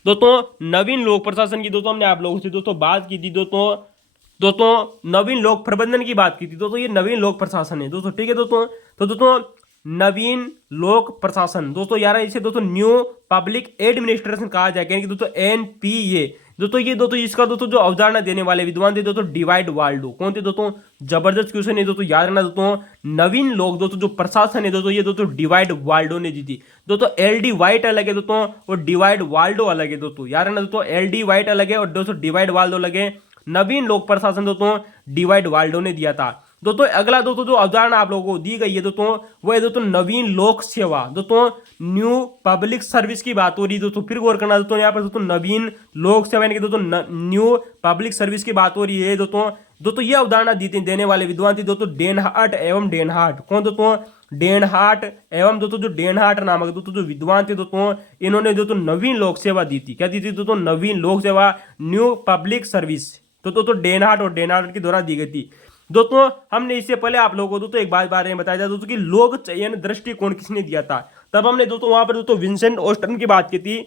दोस्तों नवीन लोक प्रशासन की दोस्तों हमने आप लोगों से दोस्तों बात की थी। दोस्तों नवीन लोक प्रबंधन की बात की थी दोस्तों, ये नवीन लोक प्रशासन है दोस्तों, ठीक है दोस्तों। तो दोस्तों नवीन लोक प्रशासन दोस्तों यार इसे दोस्तों न्यू पब्लिक एडमिनिस्ट्रेशन कहा जाएगा, यानी कि दोस्तों एनपीए। दोस्तों ये दोस्तों इसका दोस्तों जो अवधारणा देने वाले विद्वान थे दोस्तों डिवाइड वाल्डो। कौन थे दोस्तों? जबरदस्त क्वेश्चन है दोस्तों, याद रखना। दोस्तों नवीन लोग दोस्तों जो प्रशासन है दोस्तों ये दोस्तों डिवाइड वाल्डो ने दी थी। दोस्तों एलडी वाइट अलग है दोस्तों और डिवाइड वाल्डो अलग है दोस्तों, याद रखना। दोस्तों एलडी वाइट अलग है और दोस्तों डिवाइड वाल्डो अलग है। नवीन लोक प्रशासन दोस्तों डिवाइड वाल्डो ने दिया था। दोस्तों अगला दोस्तों जो अवधारणा आप लोगों को दी गई है दोस्तों वो है दोस्तों नवीन लोक सेवा। दोस्तों न्यू पब्लिक सर्विस की बात हो रही है दोस्तों, फिर गौर करना दोस्तों यहाँ पर दोस्तों नवीन लोक सेवा यानी कि दोस्तों न्यू पब्लिक सर्विस की बात हो रही है दोस्तों ये अवधारणा देने वाले विद्वान थी दोस्तों डेनहार्ट एवं डेनहार्ट। कौन दोस्तों? डेनहार्ट एवं दोस्तों जो डेनहार्ट नामक दोस्तों जो विद्वान थे दोस्तों इन्होंने दोस्तों नवीन लोक सेवा दी थी। क्या दी थी दोस्तों? नवीन लोक सेवा, न्यू पब्लिक सर्विस। तो दोस्तों डेनहार्ट और डेनहार्ट के द्वारा दी गई थी। दोस्तों हमने इससे पहले आप लोगों को दोस्तों एक बात बारे में बताया था दोस्तों कि लोक चयन दृष्टिकोण किसने दिया था। तब हमने दोस्तों वहां पर दोस्तों विंसेंट ऑस्टन की बात की थी,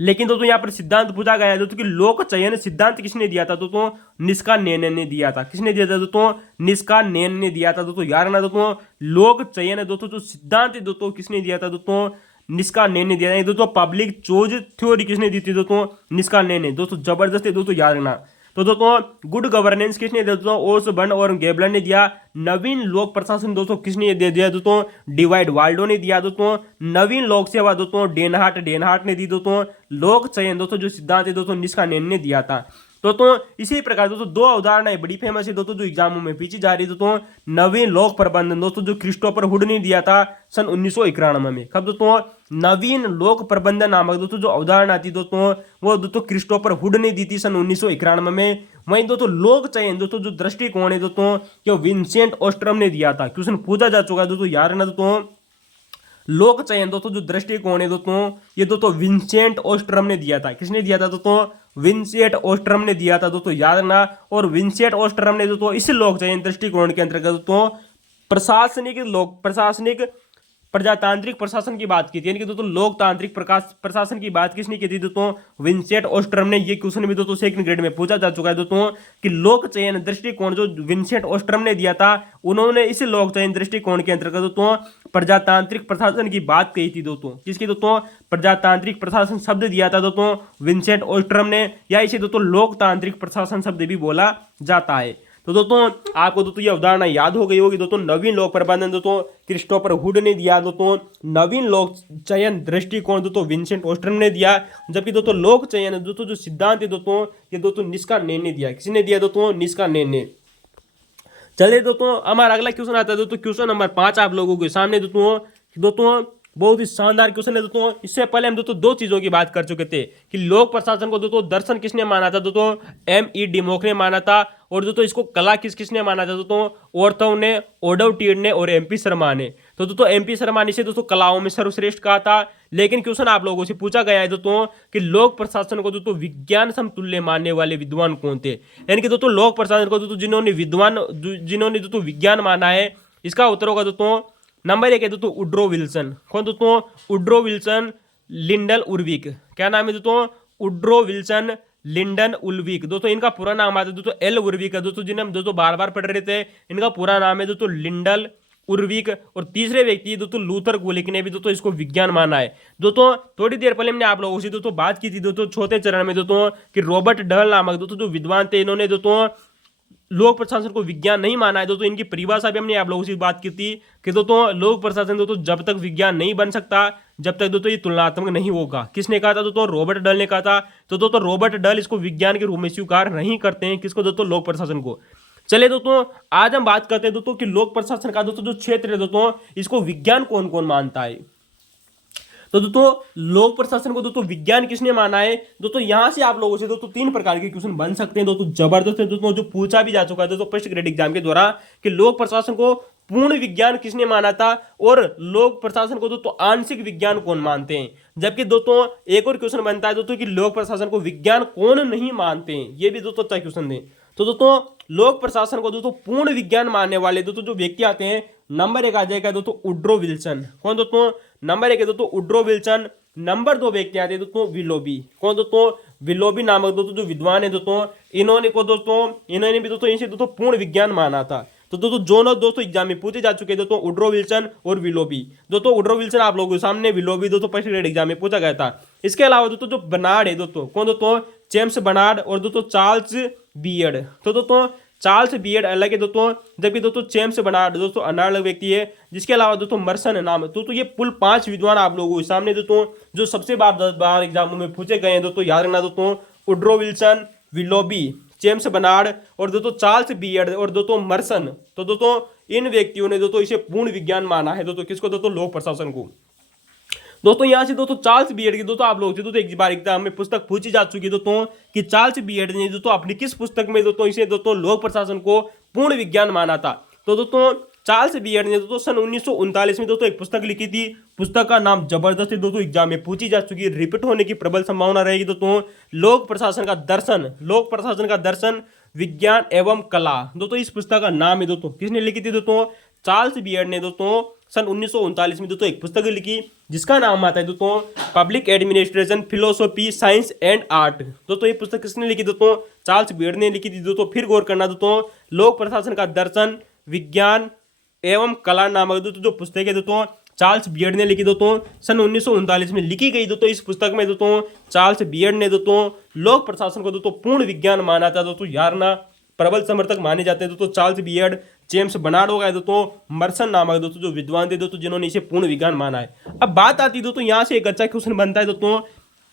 लेकिन दोस्तों यहाँ पर सिद्धांत पूछा गया है दोस्तों कि लोक चयन सिद्धांत किसने दिया था? दोस्तों निष्का नेन ने दिया था। किसने दिया था दोस्तों? निष्का नेन ने दिया था। दोस्तों याद रखना दोस्तों लोक चयन दोस्तों जो सिद्धांत दोस्तों किसने दिया था? दोस्तों निष्का नेन ने दिया था। दोस्तों पब्लिक चॉइस थ्योरी किसने दी थी? दोस्तों निष्का नेन ने। दोस्तों जबरदस्त है दोस्तों, याद रखना। तो दोस्तों गुड गवर्नेंस किसने दिया? दोस्तों ओसबर्न और गेबलर ने दिया। नवीन लोक प्रशासन दोस्तों किसने दे दिया? दोस्तों डिवाइड वाल्डो ने दिया। दोस्तों नवीन लोक सेवा दोस्तों डेनहार्ट ने दी। दोस्तों लोक चयन दोस्तों जो सिद्धांत है दोस्तों निष्का नेन ने दिया था। दोस्तों इसी प्रकार दोस्तों दो अवधारणाएं बड़ी फेमस है दोस्तों जो एग्जामों में पूछी जा रही है। दोस्तों नवीन लोक प्रबंधन दोस्तों जो क्रिस्टोफर हुड ने दिया था सन 1991 में। कब दोस्तों? नवीन लोक प्रबंधन नामक दोस्तों जो अवधारणा थी दोस्तों वो दोस्तों क्रिस्टोफर हुड ने दी थी सन 1991 में। वहीं दोस्तों लोक चयन दोस्तों जो दृष्टिकोण है दोस्तों जो विंसेंट ऑस्ट्रम ने दिया था। क्वेश्चन पूछा जा चुका है दोस्तों, याद रखना। दोस्तों लोक चयन दोस्तों जो दृष्टिकोण है दोस्तों ये दोस्तों विंसेंट ऑस्ट्रम ने दिया था। किसने दिया था? दोस्तों विंसेंट ऑस्ट्रम ने दिया था। दोस्तों याद रखना। और विंसेंट ऑस्ट्रम ने दोस्तों इस लोक चयन दृष्टिकोण के अंतर्गत दोस्तों प्रशासनिक प्रजातांत्रिक प्रशासन की बात की थी, यानी कि दोस्तों लोकतांत्रिक प्रशासन की बात किसने की थी? दोस्तों विंसेंट ऑस्ट्रम ने। ये क्वेश्चन भी दोस्तों सेकंड ग्रेड में पूछा जा चुका है दोस्तों कि लोक चयन दृष्टिकोण जो विंसेंट ऑस्ट्रम ने दिया था उन्होंने इस लोक चयन दृष्टिकोण के अंतर्गत दोस्तों प्रजातांत्रिक प्रशासन की बात कही थी। दोस्तों किसकी? दोस्तों प्रजातांत्रिक प्रशासन शब्द दिया था दोस्तों विंसेंट ऑस्ट्रम ने, या इसे दोस्तों लोकतांत्रिक प्रशासन शब्द भी बोला जाता है। तो दोस्तों आपको दोस्तों ये अवधारणा याद हो गई होगी दोस्तों। नवीन लोक प्रबंधन दोस्तों क्रिस्टोफर हुड ने दिया, दोस्तों नवीन लोक चयन दृष्टिकोण दोस्तों विंसेंट ओस्टरम ने दिया, जबकि दोस्तों लोक चयन दोस्तों जो सिद्धांत है दोस्तों ये दोस्तों निष्का नेन ने दिया। किसने दिया दोस्तों? निष्का नेन ने। चलिए दोस्तों हमारा अगला क्वेश्चन आता है दोस्तों, क्वेश्चन नंबर 5 आप लोगों के सामने दोस्तों बहुत ही शानदार क्वेश्चन है दोस्तों। इससे पहले हम दोस्तों दो चीजों की बात कर चुके थे कि लोक प्रशासन को दोस्तों दर्शन किसने माना था दोस्तों? M.E. डिमोक ने माना था। और दोस्तों इसको कला किसने माना था दोस्तों? ऑर्थव ने, ओडव टीड ने और MP शर्मा ने। तो दोस्तों MP शर्मा ने इसे दोस्तों कलाओं में सर्वश्रेष्ठ कहा था। लेकिन क्वेश्चन आप लोगों से पूछा गया है दोस्तों कि लोक प्रशासन को दोस्तों विज्ञान समतुल्य मानने वाले विद्वान कौन थे? यानी कि दोस्तों लोक प्रशासन को दोस्तों जिन्होंने दोस्तों विज्ञान माना है, इसका उत्तर होगा दोस्तों नंबर 1 है दोस्तों वुड्रो विल्सन। कौन दोस्तों? Woodrow Wilson, Lyndall Urwick. क्या नाम है दोस्तों? Woodrow Wilson, Lyndall Urwick. दोस्तों इनका पूरा नाम आता है दोस्तों एल उर्विक है दोस्तों, जिन्हें हम दोस्तों बार बार पढ़ रहे थे। इनका पूरा नाम है दोस्तों लिंडल उर्विक। और तीसरे व्यक्ति दोस्तों लूथर गुलिक ने भी दोस्तों इसको विज्ञान माना है। दोस्तों थोड़ी देर पहले हमने आप लोगों से दोस्तों बात की थी दोस्तों चौथे चरण में दोस्तों कि रॉबर्ट डहल नामक दोस्तों जो विद्वान थे, इन्होंने दोस्तों लोक प्रशासन को विज्ञान नहीं माना है। दोस्तों इनकी परिभाषा भी हमने आप लोगों से बात की थी कि दोस्तों लोक प्रशासन दोस्तों जब तक विज्ञान नहीं बन सकता जब तक दोस्तों ये तुलनात्मक नहीं होगा। किसने कहा था दोस्तों? रॉबर्ट डहल ने कहा था। तो दोस्तों रॉबर्ट डहल इसको विज्ञान के रूप में स्वीकार नहीं करते हैं। किसको दोस्तों? लोक प्रशासन को। चलिए दोस्तों आज हम बात करते हैं दोस्तों कि लोक प्रशासन का दोस्तों जो क्षेत्र है दोस्तों इसको विज्ञान कौन कौन मानता है। तो दोस्तों लोक प्रशासन को दोस्तों विज्ञान किसने माना है? दोस्तों यहां से आप लोगों से दोस्तों 3 प्रकार के क्वेश्चन बन सकते हैं दोस्तों, जबरदस्त है दोस्तों, जो पूछा भी जा चुका है दोस्तों फर्स्ट ग्रेड एग्जाम के द्वारा कि लोक प्रशासन को पूर्ण विज्ञान किसने माना था और लोक प्रशासन को दोस्तों आंशिक विज्ञान कौन मानते हैं। जबकि दोस्तों एक और क्वेश्चन बनता है दोस्तों कि लोक प्रशासन को विज्ञान कौन नहीं मानते हैं। ये भी दोस्तों अच्छा क्वेश्चन दें। तो दोस्तों लोक प्रशासन को दोस्तों पूर्ण विज्ञान मानने वाले दोस्तों जो व्यक्ति आते हैं, नंबर 1 आ जाएगा दोस्तों वुड्रो विल्सन। कौन दोस्तों? नंबर 1 है दोस्तों वुड्रो विल्सन। नंबर 2 व्यक्ति आते हैं दोस्तों विलोबी। कौन दोस्तों? विलोबी नामक दोस्तों जो विद्वान है दोस्तों, इन्होंने भी दोस्तों इनसे दोस्तों पूर्ण विज्ञान माना था। तो दोनों दोस्तों एग्जाम में पूछे जा चुके दोस्तों वुड्रो विल्सन और विलोबी। दोस्तों वुड्रो विल्सन आप लोगों के सामने, विलोबी दोस्तों फर्स्ट ग्रेड एग्जाम में पूछा गया था। इसके अलावा दोस्तों जो बर्नार्ड है दोस्तों, कौन दोस्तों? जेम्स बर्नार्ड और दोस्तों चार्ल्स बियर्ड। तो दोस्तों चार्ल्स बियर्ड अलग है दोस्तों, जबकि दोस्तों जेम्स बर्नार्ड दोस्तों अलग व्यक्ति है। जिसके अलावा दोस्तों मर्सन नाम दोस्तों ये कुल 5 विद्वान आप लोगों के सामने दोस्तों जो सबसे बार एग्जामों में पूछे गए हैं दोस्तों। याद रखना दोस्तों Woodrow Wilson, Willoughby, James Bernard और दोस्तों चार्ल्स बियर्ड और दोस्तों मर्सन। तो दोस्तों इन व्यक्तियों ने दोस्तों इसे पूर्ण विज्ञान माना है दोस्तों। किसको? दोस्तों लोक प्रशासन को। दोस्तों यहां से दोस्तों चार्ल्स बियर्ड की दोस्तों आप लोग से दोस्तों एक बार एग्जाम में पुस्तक पूछी जा चुकी है दोस्तों कि चार्ल्स बियर्ड ने दोस्तों अपनी किस पुस्तक में दोस्तों इसे दोस्तों लोक प्रशासन को पूर्ण विज्ञान माना था। तो दोस्तों चार्ल्स बियर्ड ने दोस्तों सन 1939 में दोस्तों एक पुस्तक लिखी थी। पुस्तक का नाम जबरदस्त है दोस्तों, एग्जाम में पूछी जा चुकी है, रिपीट होने की प्रबल संभावना रहेगी दोस्तों। लोक प्रशासन का दर्शन विज्ञान एवं कला। दोस्तों इस पुस्तक का नाम है दोस्तों, किसने लिखी थी दोस्तों? चार्ल्स बियर्ड ने दोस्तों सन 1939 में दोस्तों एक पुस्तक लिखी जिसका नाम आता है दोस्तों public administration, philosophy, science and art. दोस्तों ये पुस्तक किसने लिखी दोस्तों? चार्ल्स बियर्ड ने लिखी थी दोस्तों। फिर गौर करना दोस्तों लोक प्रशासन का दर्शन विज्ञान एवं कला नामक दोस्तों जो पुस्तक है दोस्तों चार्ल्स बियर्ड ने लिखी दोस्तों सन 1939 में लिखी गई। दोस्तों इस पुस्तक में दोस्तों चार्ल्स बियर्ड ने दोस्तों लोक प्रशासन को दोस्तों पूर्ण विज्ञान माना था दोस्तों। यारना प्रबल समर्थक माने जाते हैं दोस्तों चार्ल्स बियर्ड, जेम्स बर्नार्ड हो गए दोस्तों, मर्सन नामक दोस्तों जो विद्वान थे दोस्तों जिन्होंने इसे पूर्ण विज्ञान माना है। अब बात आती है दोस्तों यहाँ से एक अच्छा क्वेश्चन बनता है दोस्तों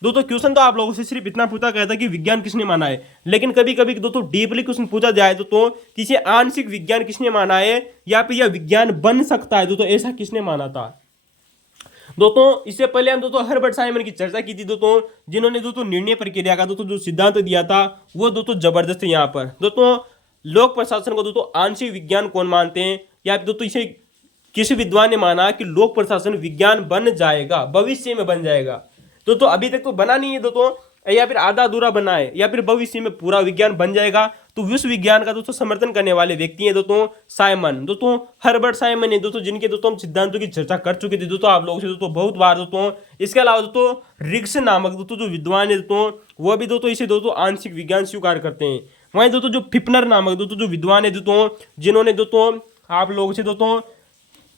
क्वेश्चन तो आप लोगों से सिर्फ इतना पूछा गया था कि विज्ञान किसने माना है, लेकिन कभी कभी दोस्तों डीपली क्वेश्चन पूछा जाए दोस्तों कि इसे आंशिक विज्ञान किसने माना है या फिर यह विज्ञान बन सकता है दोस्तों, ऐसा किसने माना था। दोस्तों इससे पहले हम दोस्तों हर्बर्ट साइमन की चर्चा की थी दोस्तों, जिन्होंने दोस्तों निर्णय प्रक्रिया का दोस्तों जो सिद्धांत दिया था वो दोस्तों जबरदस्त है। यहाँ पर दोस्तों लोक प्रशासन को दोस्तों आंशिक विज्ञान कौन मानते हैं या दोस्तों इसे किसी विद्वान ने माना कि लोक प्रशासन विज्ञान बन जाएगा, भविष्य में बन जाएगा। दोस्तों अभी तक तो बना नहीं है दोस्तों, या फिर आधा अधूरा बना है या फिर भविष्य में पूरा विज्ञान बन जाएगा। तो विश्व विज्ञान का दोस्तों समर्थन करने वाले व्यक्ति हैं दोस्तों साइमन, दोस्तों हर्बर्ट साइमन है दोस्तों, जिनके दोस्तों हम सिद्धांतों की चर्चा कर चुके थे दोस्तों आप लोगों से दोस्तों बहुत बार दोस्तों। इसके अलावा दोस्तों रिग्स नामक दोस्तों जो विद्वान है दोस्तों वो भी दोस्तों इसे दोस्तों आंशिक विज्ञान स्वीकार करते हैं। वहीं दोस्तों जो फिपनर नामक दोस्तों जो विद्वान है दोस्तों, जिन्होंने दोस्तों आप लोगों से दोस्तों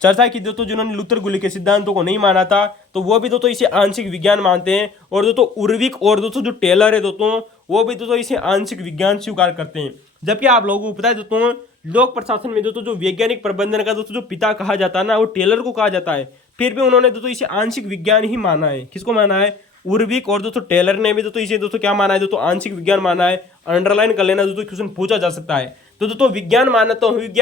चर्चा की दोस्तों, जिन्होंने लूथर गुलिक के सिद्धांतों को नहीं माना था, तो वो भी दोस्तों इसे आंशिक विज्ञान मानते हैं। और दोस्तों उर्विक और दोस्तों जो टेलर है दोस्तों वो भी दोस्तों इसे आंशिक विज्ञान स्वीकार करते हैं। जबकि आप लोगों को पता है दोस्तों लोक प्रशासन में दोस्तों जो वैज्ञानिक प्रबंधन का दोस्तों जो पिता कहा जाता है ना, वो टेलर को कहा जाता है। फिर भी उन्होंने दोस्तों इसे आंशिक विज्ञान ही माना है। किसको माना है? उर्विक और दोस्तों टेलर ने भी दोस्तों इसे दोस्तों क्या माना है? दोस्तों आंशिक विज्ञान माना है। अंडरलाइन कर लेना दोस्तों, क्वेश्चन पूछा जा सकता है। तो दोस्तों विज्ञान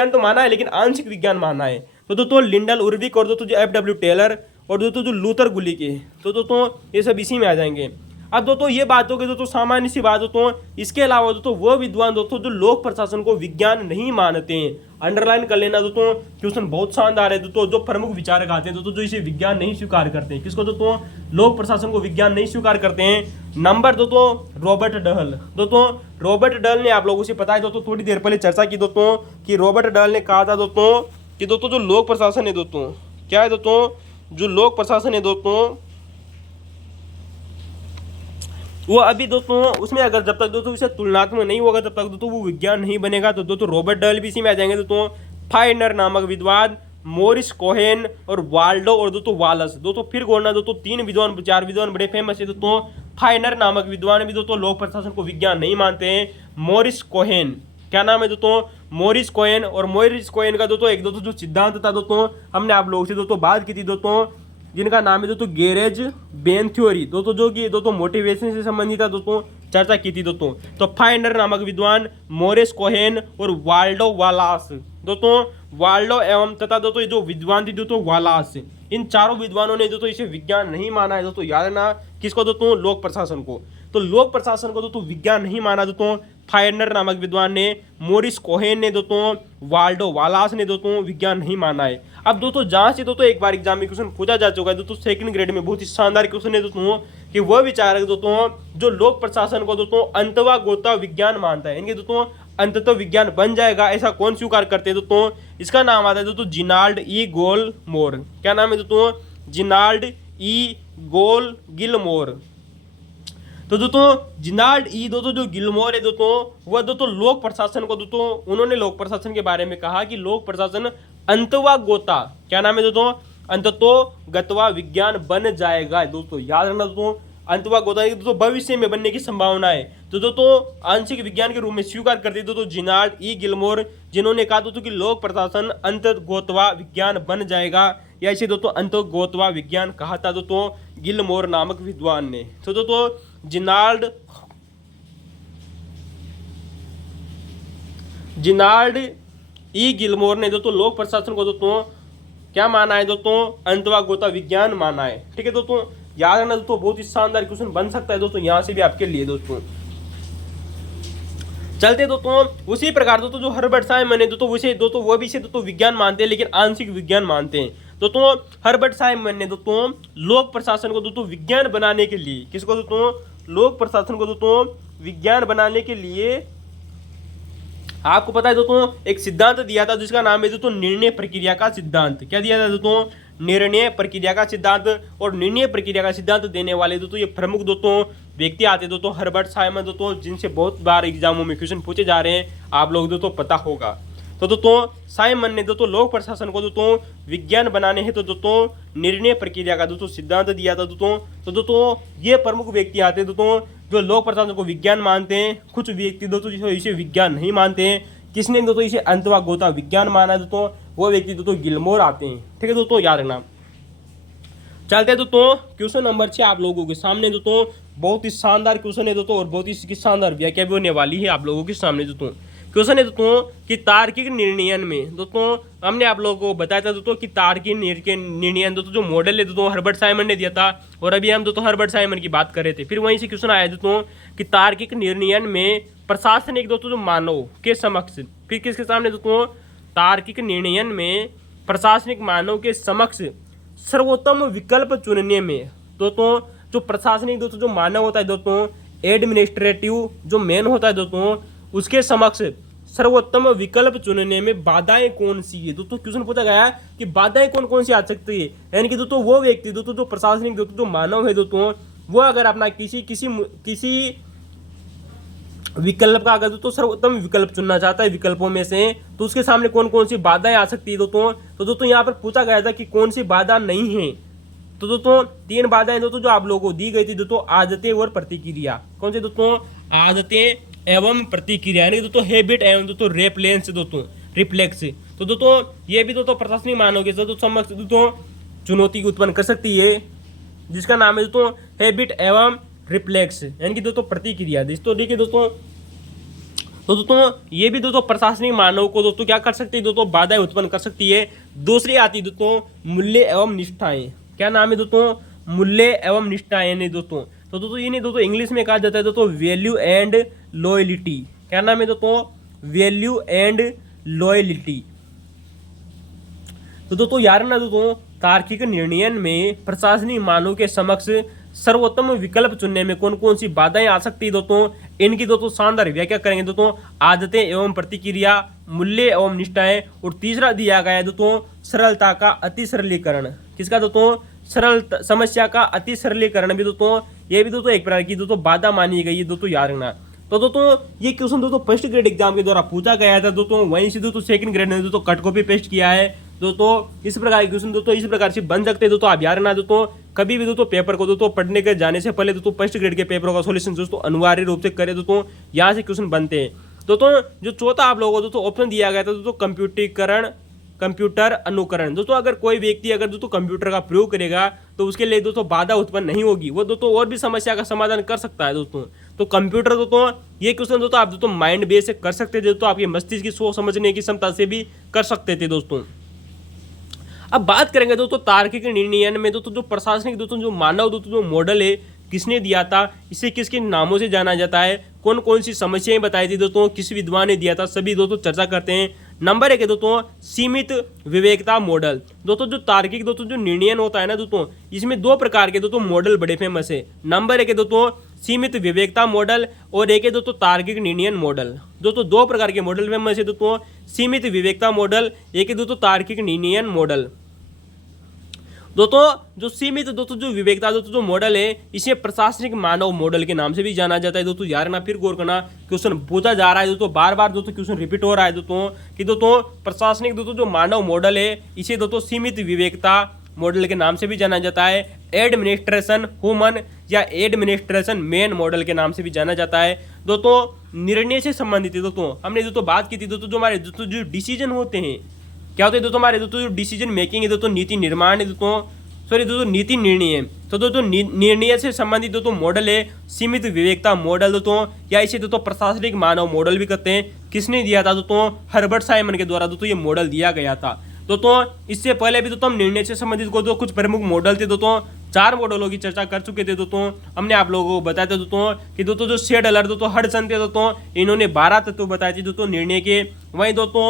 तो माना है, लेकिन आंशिक विज्ञान माना है। तो दोस्तों लिंडल, उर्विक और दोस्तों जो एफ.डब्ल्यू. टेलर और दोस्तों जो लूथर गुली के, तो दोस्तों ये सब इसी में आ जाएंगे। अब दोस्तों ये बात हो गई दोस्तों सामान्य सी बात दोस्तों। इसके अलावा दोस्तों वो विद्वान दोस्तों जो लोक प्रशासन को विज्ञान नहीं मानते हैं, अंडरलाइन कर लेना दोस्तों, क्वेश्चन बहुत शानदार है दोस्तों। जो प्रमुख विचारक आते हैं दोस्तों जो इसे विज्ञान नहीं स्वीकार करते हैं, किसको दोस्तों? लोक प्रशासन को विज्ञान नहीं स्वीकार करते हैं। नंबर दोस्तों रॉबर्ट डहल। दोस्तों रॉबर्ट डहल ने, आप लोगों से पता है दोस्तों, थोड़ी देर पहले चर्चा की दोस्तों कि रॉबर्ट डहल ने कहा था दोस्तों कि दोस्तों जो लोक प्रशासन है दोस्तों, क्या है दोस्तों? जो लोक प्रशासन है दोस्तों वो अभी दोस्तों उसमें अगर जब तक दोस्तों इसे तुलनात्मक नहीं होगा तब तक दोस्तों वो विज्ञान नहीं बनेगा। तो दोस्तों रॉबर्ट डहल भी इसी में आ जाएंगे दोस्तों। फाइनर नामक विद्वान, मोरिस कोहेन और वाल्डो और दोस्तों वालस। दोस्तों फिर गोलना दोस्तों 4 विद्वान बड़े फेमस है दोस्तों। फाइनर नामक विद्वान भी दोस्तों लोक प्रशासन को विज्ञान नहीं मानते हैं। मोरिस कोहेन, क्या नाम है दोस्तों? Morris Cohen. और मोरिस कोहेन का दोस्तों एक दोस्तों जो सिद्धांत था दोस्तों, हमने आप लोगों से दोस्तों बात की थी दोस्तों, जिनका नाम है दोस्तों गेरेज बेन थ्योरी दोस्तों, जो कि दोस्तों मोटिवेशन से संबंधित था दोस्तों, चर्चा की थी दोस्तों। तो फाइनर नामक विद्वान, मोरिस कोहेन और वाल्डो वालास। दोस्तों वाल्डो एवं तथा दोस्तों जो विद्वान थी दोस्तों वालास, इन चारों विद्वानों ने दोस्तों इसे विज्ञान नहीं माना है दोस्तों। याद रखना किसको दोस्तों? लोक प्रशासन को। तो लोक प्रशासन को दोस्तों विज्ञान नहीं माना दोस्तों फाइनर नामक विद्वान ने, मोरिस कोहेन ने दोस्तों, वाल्डो वालास ने दोस्तों विज्ञान नहीं माना है। अब दोस्तों जहां से दोस्तों एक बार एग्जाम में क्वेश्चन पूछा जा चुका है दोस्तों, सेकंड ग्रेड में बहुत ही शानदार क्वेश्चन है दोस्तों, कि वह विचारक दोस्तों जो लोक प्रशासन को दोस्तों अंतवा गोता विज्ञान मानता है, इनके दोस्तों अंततः विज्ञान बन जाएगा, ऐसा कौन स्वीकार करते हैं दोस्तों? इसका नाम आता है दोस्तों जिनाल्ड ई गोलमोर। क्या नाम है दोस्तों? जिनाल्ड ई गिलमोर। तो दोस्तों जिनाल्ड ई दोस्तों जो गिलमोर है दोस्तों, वह दोस्तों लोक प्रशासन को दोस्तों, उन्होंने लोक प्रशासन के बारे में कहा कि लोक प्रशासन अंतवा गोता, क्या नाम है दोस्तों? अंततो गतवा विज्ञान बन जाएगा दोस्तों। याद रखना दोस्तों, अंतवा गोता दोस्तों भविष्य में बनने की संभावना है। तो दोस्तों आंशिक विज्ञान के रूप में स्वीकार करते दोस्तों जिनाल्ड ई गिलमोर, जिन्होंने कहा दोस्तों कि लोक प्रशासन अंत गोतवा विज्ञान बन जाएगा, या इसे दोस्तों अंत गोतवा विज्ञान कहा था दोस्तों गिलमोर नामक विद्वान ने। तो दोस्तों जिनाल्ड ई गिलमोर ने दोस्तों लोक प्रशासन को दोस्तों क्या माना है दोस्तों? अंतवा गोता विज्ञान माना है। ठीक है दोस्तों, याद रखना दोस्तों, बहुत ही शानदार क्वेश्चन बन सकता है दोस्तों यहां से भी आपके लिए दोस्तों। चलते दोस्तों उसी प्रकार दोस्तों जो हर्बर्ट साइमन है दोस्तों, उसे दोस्तों वो भी इसे दोस्तों विज्ञान मानते हैं, लेकिन आंशिक विज्ञान मानते हैं। दोस्तों हर्बर्ट साइमन ने दोस्तों लोक प्रशासन को दोस्तों विज्ञान बनाने के लिए, किसको दोस्तों? लोक प्रशासन को दोस्तों विज्ञान बनाने के लिए, आपको पता है दोस्तों एक सिद्धांत दिया था जिसका नाम है दोस्तों निर्णय प्रक्रिया का सिद्धांत। क्या दिया था दोस्तों? निर्णय प्रक्रिया का सिद्धांत। और निर्णय प्रक्रिया का सिद्धांत देने वाले दोस्तों ये प्रमुख दोस्तों व्यक्ति आते हैं दोस्तों हर्बर्ट साइमन दोस्तों, जिनसे बहुत बार एग्जामों में क्वेश्चन पूछे जा रहे हैं, आप लोग दोस्तों पता होगा। तो दोस्तों साइमन ने दोस्तों लोक प्रशासन को दोस्तों विज्ञान बनाने हैं तो दोस्तों निर्णय प्रक्रिया का दोस्तों सिद्धांत दिया था दोस्तों। तो दोस्तों ये प्रमुख व्यक्ति आते हैं दोस्तों जो लोक प्रशासन को विज्ञान मानते हैं। कुछ व्यक्ति दोस्तों जिसे इसे विज्ञान नहीं मानते हैं। किसने दोस्तों इसे अंतवा गोता विज्ञान माना है दोस्तों? वो व्यक्ति दोस्तों गिलमोर आते हैं। ठीक है दोस्तों, याद रखना। चलते हैं दोस्तों क्वेश्चन नंबर 6 आप लोगों के सामने दोस्तों, बहुत ही शानदार क्वेश्चन है दोस्तों और बहुत ही इसकी शानदार व्याख्या भी होने वाली है आप लोगों के सामने दोस्तों। क्वेश्चन है दोस्तों कि तार्किक निर्णयन में, दोस्तों हमने आप लोगों को बताया था दोस्तों कि तार्किक निर्णयन दोस्तों जो मॉडल है दोस्तों हर्बर्ट साइमन ने दिया था, और अभी हम दोस्तों हर्बर्ट साइमन की बात कर रहे थे। फिर वहीं से क्वेश्चन आया दोस्तों कि तार्किक निर्णयन में प्रशासनिक दोस्तों जो मानव के समक्ष, फिर किसके सामने दोस्तों? तार्किक निर्णयन में प्रशासनिक मानव के समक्ष सर्वोत्तम विकल्प चुनने में दोस्तों जो प्रशासनिक दोस्तों जो मानव होता है दोस्तों, एडमिनिस्ट्रेटिव जो मेन होता है दोस्तों, उसके समक्ष सर्वोत्तम विकल्प चुनने में बाधाएं कौन सी है दोस्तों? क्वेश्चन पूछा गया है कि बाधाएं कौन कौन सी आ सकती है, यानी कि दोस्तों वो व्यक्ति दोस्तों जो प्रशासनिक दोस्तों जो मानव है दोस्तों, वो अगर अपना किसी विकल्प का अगर दोस्तों सर्वोत्तम विकल्प चुनना चाहता है विकल्पों में से, तो उसके सामने कौन कौन सी बाधाएं आ सकती है दोस्तों? तो दोस्तों यहाँ पर पूछा गया था कि कौन सी बाधा नहीं है। तो दोस्तों 3 बाधाएं दोस्तों जो आप लोगों को दी गई थी दोस्तों, आदतें और प्रतिक्रिया। कौन सी दोस्तों? आदतें एवं प्रतिक्रिया, यानी दोस्तों हैबिट एवं दोस्तों रेफलेंस दोस्तों रिफ्लेक्स। तो दोस्तों ये भी दोस्तों प्रशासनिक मानव के दोस्तों समक्ष दोस्तों चुनौती उत्पन्न कर सकती है, जिसका नाम है दोस्तों हैबिट एवं रिफ्लेक्स, यानी कि दोस्तों प्रतिक्रिया। दोस्तों देखिए दोस्तों, तो दोस्तों ये भी दोस्तों प्रशासनिक मानव को दोस्तों क्या कर सकती है, दोस्तों बाधाएं उत्पन्न कर सकती है। दूसरी आती है दोस्तों मूल्य एवं निष्ठाएं। क्या नाम है दोस्तों, मूल्य एवं निष्ठाएं नहीं दोस्तों। तो दोस्तों ये नहीं दोस्तों इंग्लिश में कहा जाता है दोस्तों वैल्यू एंड लॉयलिटी। क्या नाम है दोस्तों, वैल्यू एंड लॉयलिटी। तो दोस्तों यार ना दोस्तों तार्किक निर्णय में प्रशासनिक मानव के समक्ष सर्वोत्तम विकल्प चुनने में कौन कौन सी बाधाएं आ सकती है दोस्तों, इनकी दोस्तों शानदार व्याख्या करेंगे दोस्तों। आदतें एवं प्रतिक्रिया, मूल्य एवं निष्ठाएं, और तीसरा दिया गया है दोस्तों सरलता का अति सरलीकरण। किसका दोस्तों, सरल समस्या का अति सरलीकरण भी दोस्तों, ये भी दोस्तों एक प्रकार की दोस्तों बाधा मानी गई है दोस्तों याद रखना। तो दोस्तों ये क्वेश्चन दोस्तों फर्स्ट ग्रेड एग्जाम के द्वारा पूछा गया था दोस्तों, वहीं से दोस्तों सेकंड ग्रेड ने दोस्तों कट कॉपी पेस्ट किया है दोस्तों। इस प्रकार के क्वेश्चन दोस्तों इस प्रकार से बन सकते हैं दोस्तों। आप याद रखना दोस्तों, कभी भी दोस्तों पेपर को दोस्तों पढ़ने के जाने से पहले दोस्तों फर्स्ट ग्रेड के पेपरों का सॉल्यूशन दोस्तों अनिवार्य रूप से करें दोस्तों, यहाँ से क्वेश्चन बनते हैं दोस्तों। जो चौथा आप लोगों को दोस्तों ऑप्शन दिया गया था दोस्तों कंप्यूटरीकरण, कंप्यूटर अनुकरण। दोस्तों अगर कोई व्यक्ति अगर दोस्तों कंप्यूटर का प्रयोग करेगा तो उसके लिए दोस्तों बाधा उत्पन्न नहीं होगी, वो दोस्तों और भी समस्या का समाधान कर सकता है दोस्तों। तो कंप्यूटर दोस्तों ये क्वेश्चन दोस्तों आप दोस्तों माइंड बेस से कर सकते थे दोस्तों, आपके मस्तिष्क की सोच समझने की क्षमता से भी कर सकते थे दोस्तों। अब बात करेंगे दोस्तों तार्किक निर्णय में दोस्तों जो प्रशासनिक दोस्तों जो मानव दोस्तों जो मॉडल है किसने दिया था, इसे किसके नामों से जाना जाता है, कौन कौन सी समस्याएं बताई थी दोस्तों, किस विद्वान ने दिया था, सभी दोस्तों चर्चा करते हैं। नंबर 1 है दोस्तों सीमित विवेकता मॉडल। दोस्तों जो तार्किक दोस्तों जो निर्णय होता है ना दोस्तों, इसमें दो प्रकार के दोस्तों मॉडल बड़े फेमस है। नंबर 1 है दोस्तों सीमित विवेकता मॉडल, और एक है दोस्तों तार्किक निर्णय मॉडल। दोस्तों दो प्रकार के मॉडल फेमस है दोस्तों, सीमित विवेकता मॉडल, एक है दोस्तों तार्किक निर्णय मॉडल। दोस्तों जो सीमित दोस्तों जो विवेकता दोस्तों जो मॉडल है, इसे प्रशासनिक मानव मॉडल के नाम से भी जाना जाता है दोस्तों। यार ना फिर गौर करना, क्वेश्चन पूछा जा रहा है दोस्तों, बार बार दोस्तों क्वेश्चन रिपीट हो रहा है दोस्तों कि दोस्तों प्रशासनिक दोस्तों जो मानव मॉडल है, इसे दोस्तों सीमित विवेकता मॉडल के नाम से भी जाना जाता है। एडमिनिस्ट्रेशन ह्यूमन या एडमिनिस्ट्रेशन मैन मॉडल के नाम से भी जाना जाता है दोस्तों। निर्णय से संबंधित है दोस्तों, हमने दोस्तों बात की थी दोस्तों जो हमारे दोस्तों जो डिसीजन होते हैं, क्या होते हैं दोस्तों हमारे दोस्तों जो डिसीजन मेकिंग है दोस्तों, नीति निर्माण है दोस्तों, सॉरी दोस्तों नीति निर्णय है। तो दोस्तों निर्णय से संबंधित दोस्तों मॉडल है सीमित विवेकता मॉडल दोस्तों, या इसे दोस्तों प्रशासनिक मानव मॉडल भी कहते हैं। किसने दिया था दोस्तों, हर्बर्ट साइमन के द्वारा दोस्तों ये मॉडल दिया गया था दोस्तों। इससे पहले भी दोस्तों हम निर्णय से संबंधित को कुछ प्रमुख मॉडल थे दोस्तों, 4 मॉडलों की चर्चा कर चुके थे दोस्तों। हमने आप लोगों को बताया था दोस्तों कि दोस्तों जो शेडलर दोस्तों हडसन थे दोस्तों, इन्होंने 12 तत्व बताए थे दोस्तों निर्णय के। वहीं दोस्तों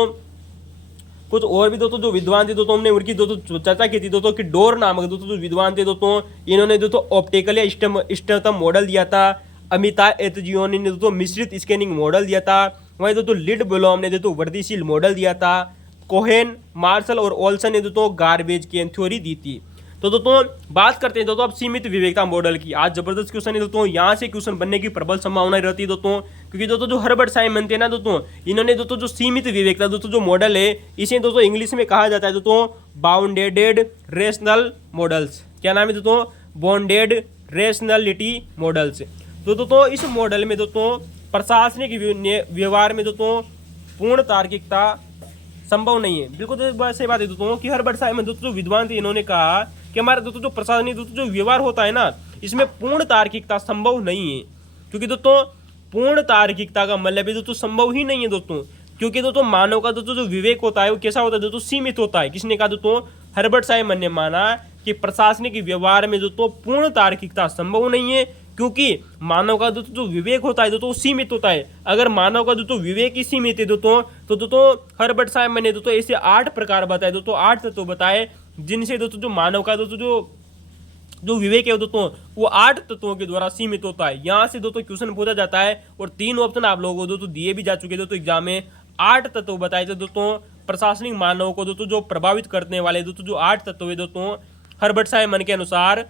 कुछ और भी दोस्तों जो विद्वान थे दोस्तों, हमने उनकी दोस्तों चर्चा की थी दोस्तों कि डोर नामक दोस्तों जो विद्वान थे दोस्तों, इन्होंने दोस्तों ऑप्टिकल या इष्टतम मॉडल दिया था। अमिता एतजियोनी ने दोस्तों मिश्रित स्कैनिंग मॉडल दिया था। वहीं दोस्तों लिड ब्लॉम ने दोस्तों वृद्धिशील मॉडल दिया था। कोहेन, मार्शल और ओल्सन ने दोस्तों गार्बेज की थ्योरी दी थी। तो दोस्तों बात करते हैं दोस्तों अब सीमित विवेकता मॉडल की। आज जबरदस्त क्वेश्चन है दोस्तों, यहाँ से क्वेश्चन बनने की प्रबल संभावना रहती है दोस्तों, क्योंकि दोस्तों जो हर्बर्ट साइमन थे ना दोस्तों, इन्होंने दोस्तों जो सीमित विवेकता दोस्तों जो मॉडल है, इसे दोस्तों इंग्लिश में कहा जाता है दोस्तों बाउंडेड रेशनल मॉडल्स। क्या नाम है दोस्तों, बाउंडेड रेशनलिटी मॉडल्स। तो दोस्तों इस मॉडल में दोस्तों प्रशासनिक व्यवहार में दोस्तों पूर्ण तार्किकता संभव नहीं है। बिल्कुल सही बात है दोस्तों कि हर्बर्ट साइमन दोस्तों जो विद्वान थे, इन्होंने कहा कि हमारा दोस्तों जो प्रशासनिक दोस्तों जो व्यवहार होता है ना, इसमें पूर्ण तार्किकता संभव नहीं है। क्योंकि दोस्तों पूर्ण तार्किकता का मतलब है दोस्तों संभव ही नहीं है दोस्तों, क्योंकि दोस्तों मानव का दोस्तों जो विवेक होता है वो कैसा होता है दोस्तों, सीमित होता है। किसने कहा दोस्तों, हर्बर्ट साइमन ने माना कि प्रशासनिक व्यवहार में दोस्तों पूर्ण तार्किकता संभव नहीं है, क्योंकि मानव का दोस्तों जो विवेक होता है दोस्तों सीमित होता है। अगर मानव का दोस्तों विवेक ही सीमित है दोस्तों, तो दोस्तों हर्बर्ट साइमन ने दोस्तों ऐसे 8 प्रकार बताए दोस्तों, 8 तत्व बताए, जिनसे दोस्तों जो मानव का दोस्तों जो विवेक है दोस्तों वो 8 तत्वों के द्वारा सीमित होता है। यहाँ से दोस्तों क्वेश्चन पूछा जाता है, और 3 ऑप्शन आप लोगों को दोस्तों दिए भी जा चुके दोस्तों एग्जाम में। 8 तत्व बताए थे दोस्तों प्रशासनिक मानव को दोस्तों जो प्रभावित करने वाले दोस्तों जो 8 तत्व है दोस्तों हर्बर्ट साइमन के अनुसार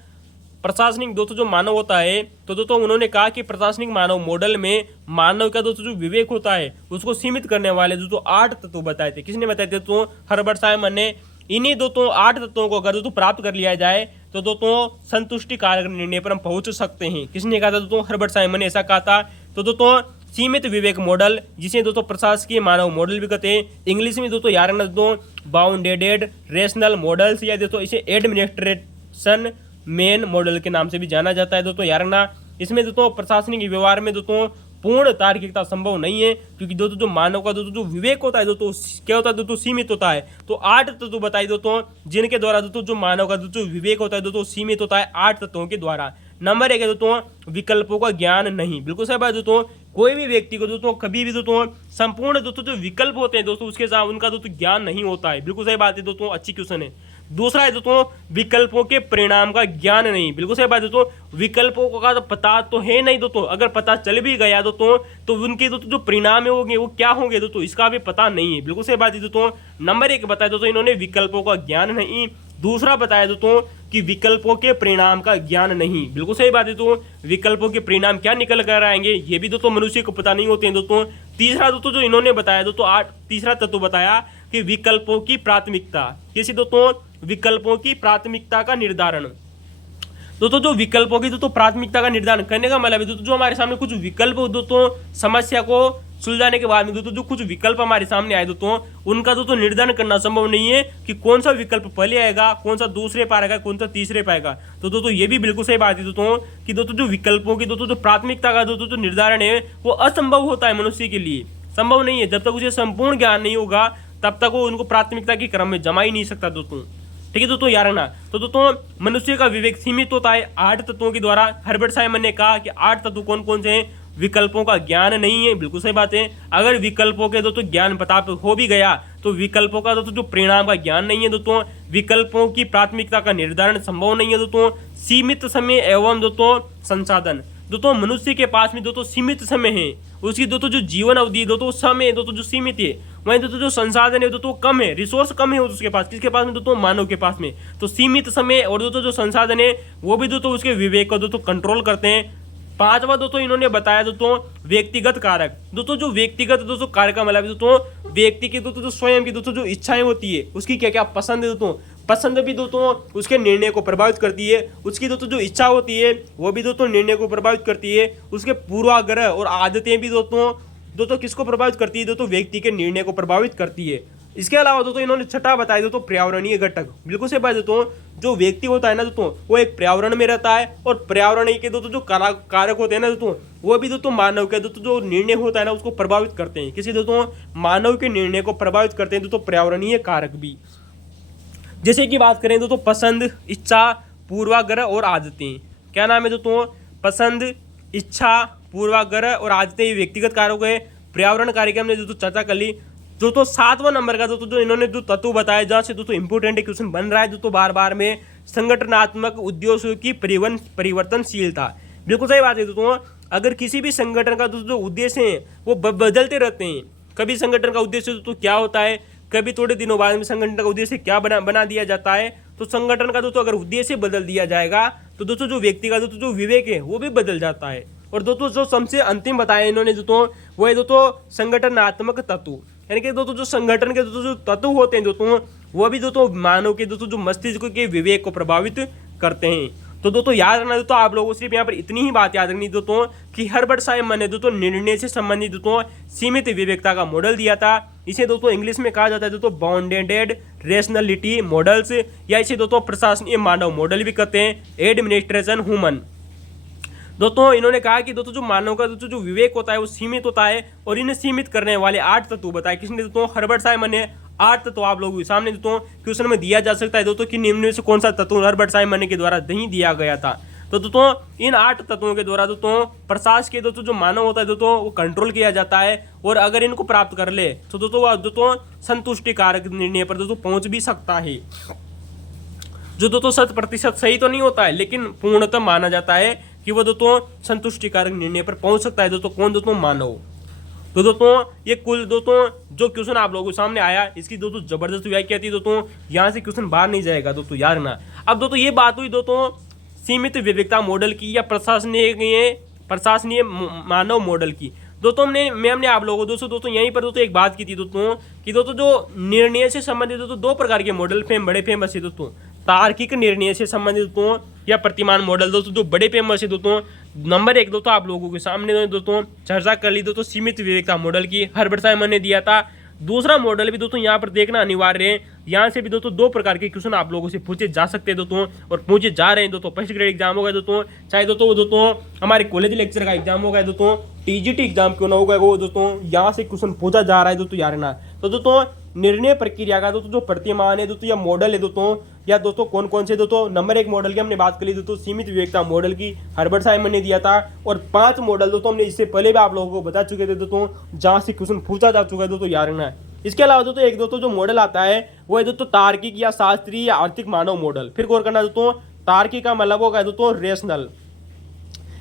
प्रशासनिक दोस्तों जो मानव होता है, तो दोस्तों उन्होंने कहा कि प्रशासनिक मानव मॉडल में मानव का दोस्तों जो विवेक होता है उसको सीमित करने वाले दोस्तों 8 तत्व बताए थे। किसने बताए थे दोस्तों, हर्बर्ट साइमन ने। इन्हीं दोस्तों 8 तत्वों को अगर दोस्तों प्राप्त कर लिया जाए तो दोस्तों संतुष्टि कारक निर्णय पर हम पहुंच सकते हैं। किसने कहा था दोस्तों, हर्बर्ट साइमन ने ऐसा कहा था। तो दोस्तों सीमित विवेक मॉडल, जिसे दोस्तों प्रशासकीय मानव मॉडल भी कहते हैं। इंग्लिश में दोस्तों यार दोस्तों बाउंडेड रेशनल मॉडल्स या दोस्तों इसे एडमिनिस्ट्रेशन मेन मॉडल के नाम से भी जाना जाता है दोस्तों यार ना। इसमें दोस्तों प्रशासनिक व्यवहार में दोस्तों पूर्ण तार्किकता संभव नहीं है, क्योंकि दोस्तों जो मानव का दोस्तों जो विवेक होता है दोस्तों क्या होता है दोस्तों सीमित होता है। तो 8 तत्व बताइए दोस्तों जिनके द्वारा दोस्तों जो मानव का दोस्तों विवेक होता है दोस्तों सीमित होता है 8 तत्वों के द्वारा। नंबर 1 है दोस्तों विकल्पों का ज्ञान नहीं। बिल्कुल सही बात दोस्तों, कोई भी व्यक्ति को दोस्तों कभी भी दोस्तों संपूर्ण दोस्तों जो विकल्प होते हैं दोस्तों उसके साथ उनका दोस्तों ज्ञान नहीं होता है। बिल्कुल सही बात है दोस्तों, अच्छी क्वेश्चन है। दूसरा है दोस्तों विकल्पों के परिणाम का ज्ञान नहीं। बिल्कुल सही बात है दोस्तों, विकल्पों का तो पता तो है नहीं दोस्तों, अगर पता चल भी गया दोस्तों तो उनके दोस्तों जो परिणाम होंगे वो क्या होंगे दोस्तों इसका भी पता नहीं है। बिल्कुल सही बात है दोस्तों, नंबर 1 बताया दोस्तों इन्होंने विकल्पों का ज्ञान नहीं। दूसरा बताया दोस्तों कि विकल्पों के परिणाम का ज्ञान नहीं। बिल्कुल सही बात है दोस्तों, विकल्पों के परिणाम क्या निकल कर आएंगे ये भी दोस्तों मनुष्य को पता नहीं होते हैं दोस्तों। तीसरा दोस्तों जो इन्होंने बताया दोस्तों तीसरा तत्व बताया कि विकल्पों की प्राथमिकता। किसी दोस्तों विकल्पों की प्राथमिकता का निर्धारण। दोस्तों जो विकल्पों की दोस्तों प्राथमिकता का निर्धारण करने का मतलब है दोस्तों जो हमारे सामने कुछ विकल्प दोस्तों समस्या को सुलझाने के बाद में दोस्तों जो कुछ विकल्प हमारे सामने आए दोस्तों उनका दोस्तों निर्धारण करना संभव नहीं है कि कौन सा विकल्प पहले आएगा, कौन सा दूसरे पर आएगा, कौन सा तीसरे पर आएगा। तो दोस्तों ये भी बिल्कुल सही बात है दोस्तों कि दोस्तों जो विकल्पों की दोस्तों जो प्राथमिकता का दोस्तों जो निर्धारण है वो असंभव होता है, मनुष्य के लिए संभव नहीं है। जब तक उसे संपूर्ण ज्ञान नहीं होगा तब तक वो उनको प्राथमिकता के क्रम में जमा ही नहीं सकता दोस्तों। ठीक है दोस्तों यार ना। तो दोस्तों मनुष्य का विवेक सीमित होता है 8 तत्वों के द्वारा। हर्बर्ट साइमन ने कहा कि 8 तत्व कौन कौन से हैं, विकल्पों का ज्ञान नहीं है। बिल्कुल सही बात है, अगर विकल्पों के दोस्तों ज्ञान पता हो भी गया तो विकल्पों का दोस्तों जो परिणाम का ज्ञान नहीं है दोस्तों, विकल्पों की प्राथमिकता का निर्धारण संभव नहीं है दोस्तों, सीमित समय एवं दोस्तों संसाधन। दोस्तों मनुष्य के पास में दोस्तों सीमित समय है, उसकी दोस्तों जो जीवन अवधि दोस्तों समय दोस्तों जो सीमित है, वहीं दोस्तों जो संसाधन है दोस्तों कम है, रिसोर्स कम है उसके पास। किसके पास में दोस्तों, मानव के पास में। तो सीमित समय और दोस्तों जो संसाधन है वो भी दोस्तों उसके विवेक को दोस्तों कंट्रोल करते हैं। पांचवा दोस्तों इन्होंने बताया दोस्तों व्यक्तिगत कारक। दोस्तों जो व्यक्तिगत दोस्तों कारक का मतलब दोस्तों व्यक्ति की दोस्तों जो स्वयं की दोस्तों जो इच्छाएं होती है, उसकी क्या क्या पसंद है दोस्तों, पसंद भी दोस्तों उसके निर्णय को प्रभावित करती है। उसकी दोस्तों जो इच्छा होती है वो भी दोस्तों निर्णय को प्रभावित करती है। उसके पूर्वाग्रह और आदतें भी दोस्तों किसको प्रभावित करती है, दोस्तों व्यक्ति के निर्णय को प्रभावित करती है। इसके अलावा दोस्तों इन्होंने छठा बताया दोस्तों पर्यावरणीय घटक। बिल्कुल से बात दोस्तों जो व्यक्ति होता है ना दोस्तों वो एक पर्यावरण में रहता है, और पर्यावरण के दोस्तों जो कारक होते हैं ना दोस्तों वो भी दोस्तों मानव के दोस्तों जो निर्णय होता है ना उसको प्रभावित करते हैं। किसी दोस्तों मानव के निर्णय को प्रभावित करते हैं दोस्तों पर्यावरणीय कारक भी। जैसे कि बात करें दोस्तों पसंद, इच्छा, पूर्वाग्रह और आदतें। क्या नाम है दोस्तों, पसंद, इच्छा, पूर्वाग्रह और आदतें व्यक्तिगत कारक है। पर्यावरण कार्य की हमने दोस्तों चर्चा कर ली। दोस्तों 7वां नंबर का दोस्तों जो इन्होंने जो तत्व बताया जहाँ से दोस्तों इंपोर्टेंट क्वेश्चन बन रहा है दोस्तों बार बार में, संगठनात्मक उद्देश्यों की परिवर्तनशीलता। बिल्कुल सही बात है दोस्तों, अगर किसी भी संगठन का दोस्तों जो उद्देश्य है वो बदलते रहते हैं। कभी संगठन का उद्देश्य दोस्तों क्या होता है, कभी थोड़े दिनों बाद में संगठन का उद्देश्य क्या बना दिया जाता है। तो संगठन का दोस्तों अगर उद्देश्य बदल दिया जाएगा तो दोस्तों जो व्यक्ति का दोस्तों जो विवेक है वो भी बदल जाता है। और दोस्तों जो सबसे अंतिम बताया इन्होंने दोस्तों वो है दोस्तों संगठनात्मक तत्व, यानी कि दोस्तों जो संगठन के दोस्तों जो तत्व होते हैं दोस्तों वो भी दोस्तों मानव के दोस्तों जो मस्तिष्क के विवेक को प्रभावित करते हैं। तो दोस्तों याद रखना दोस्तों आप लोगों को सिर्फ यहाँ पर इतनी ही बात याद रखनी दोस्तों कि हर्बर्ट साइमन ने दोस्तों निर्णय से संबंधित दोस्तों सीमित विवेकता का मॉडल दिया था। इसे दोस्तों इंग्लिश में कहा जाता है दोस्तों बाउंडेड रेशनलिटी मॉडल्स, या इसे दोस्तों प्रशासनीय मानव मॉडल भी कहते हैं, एडमिनिस्ट्रेशन ह्यूमन। दोस्तों इन्होंने कहा कि दोस्तों जो मानव का दोस्तों जो विवेक होता है वो सीमित होता है, और इन्हें सीमित करने वाले 8 तत्व बताए। किसने दोस्तों, हर्बर्ट साइमन ने 8 तत्व आप लोगों के सामने दोस्तों क्वेश्चन में दिया जा सकता है दोस्तों कि निम्न में से कौन सा तत्व हर्बर्ट साइमन के द्वारा नहीं दिया गया था। तो दोस्तों इन 8 तत्वों के द्वारा दोस्तों प्रशासन के दोस्तों जो मानव होता है दोस्तों वो कंट्रोल किया जाता है, और अगर इनको प्राप्त कर ले तो दोस्तों संतुष्टिकारक निर्णय पर दोस्तों पहुंच भी सकता है, जो दोस्तों 100% सही तो नहीं होता है लेकिन पूर्णतः माना जाता है कि वो दोस्तों संतुष्टिकारक निर्णय पर पहुंच सकता है दोस्तों। कौन, दोस्तों मानव। तो दोस्तों ये कुल दोस्तों जो क्वेश्चन आप लोगों के सामने आया इसकी दोस्तों जबरदस्त व्याख्या थी दोस्तों, यहाँ से क्वेश्चन बाहर नहीं जाएगा दोस्तों याद रखना। अब दोस्तों ये बात हुई दोस्तों सीमित विवेकता मॉडल की या प्रशासनीय मानव मॉडल की। दोस्तों हमने आप लोगों को दोस्तों यहीं पर दोस्तों एक बात की थी दोस्तों कि दोस्तों जो निर्णय से संबंधित दोस्तों 2 प्रकार के मॉडल बड़े फेमस है दोस्तों, तार्किक निर्णय से संबंधित दोस्तों या प्रतिमान मॉडल दोस्तों जो बड़े फेमस है दोस्तों। नंबर 1 दोस्तों आप लोगों के सामने दोस्तों चर्चा कर ली दोस्तों सीमित विवेकता मॉडल की, हर्बर्ट साइमन ने दिया था। दूसरा मॉडल भी दोस्तों यहाँ पर देखना अनिवार्य है, यहाँ से भी दोस्तों 2 प्रकार के क्वेश्चन आप लोगों से पूछे जा सकते हैं दोस्तों, और पूछे जा रहे हैं दोस्तों। फर्स्ट ग्रेड एग्जाम होगा दोस्तों, चाहे दोस्तों हमारे कॉलेज लेक्चर का एग्जाम होगा दोस्तों, टीजीटी एग्जाम क्यों ना होगा वो दोस्तों, यहाँ से क्वेश्चन पूछा जा रहा है दोस्तों यार ना। तो दोस्तों निर्णय प्रक्रिया का दोस्तों जो प्रतिमान है दोस्तों या मॉडल है दोस्तों, या दोस्तों कौन कौन से दोस्तों, नंबर 1 मॉडल की हमने बात कर ली दोस्तों सीमित विवेकता मॉडल की, हर्बर्ट साइमन ने दिया था। और 5 मॉडल दोस्तों हमने इससे पहले भी आप लोगों को बता चुके थे दोस्तों, जहाँ से क्वेश्चन पूछा जा चुका है दोस्तों यार ना। इसके अलावा दोस्तों एक दोस्तों जो मॉडल आता है वो है दोस्तों तार्किक या शास्त्रीय या आर्थिक मानव मॉडल। फिर गौर करना दोस्तों, तार्किक का मतलब होगा दोस्तों रेशनल,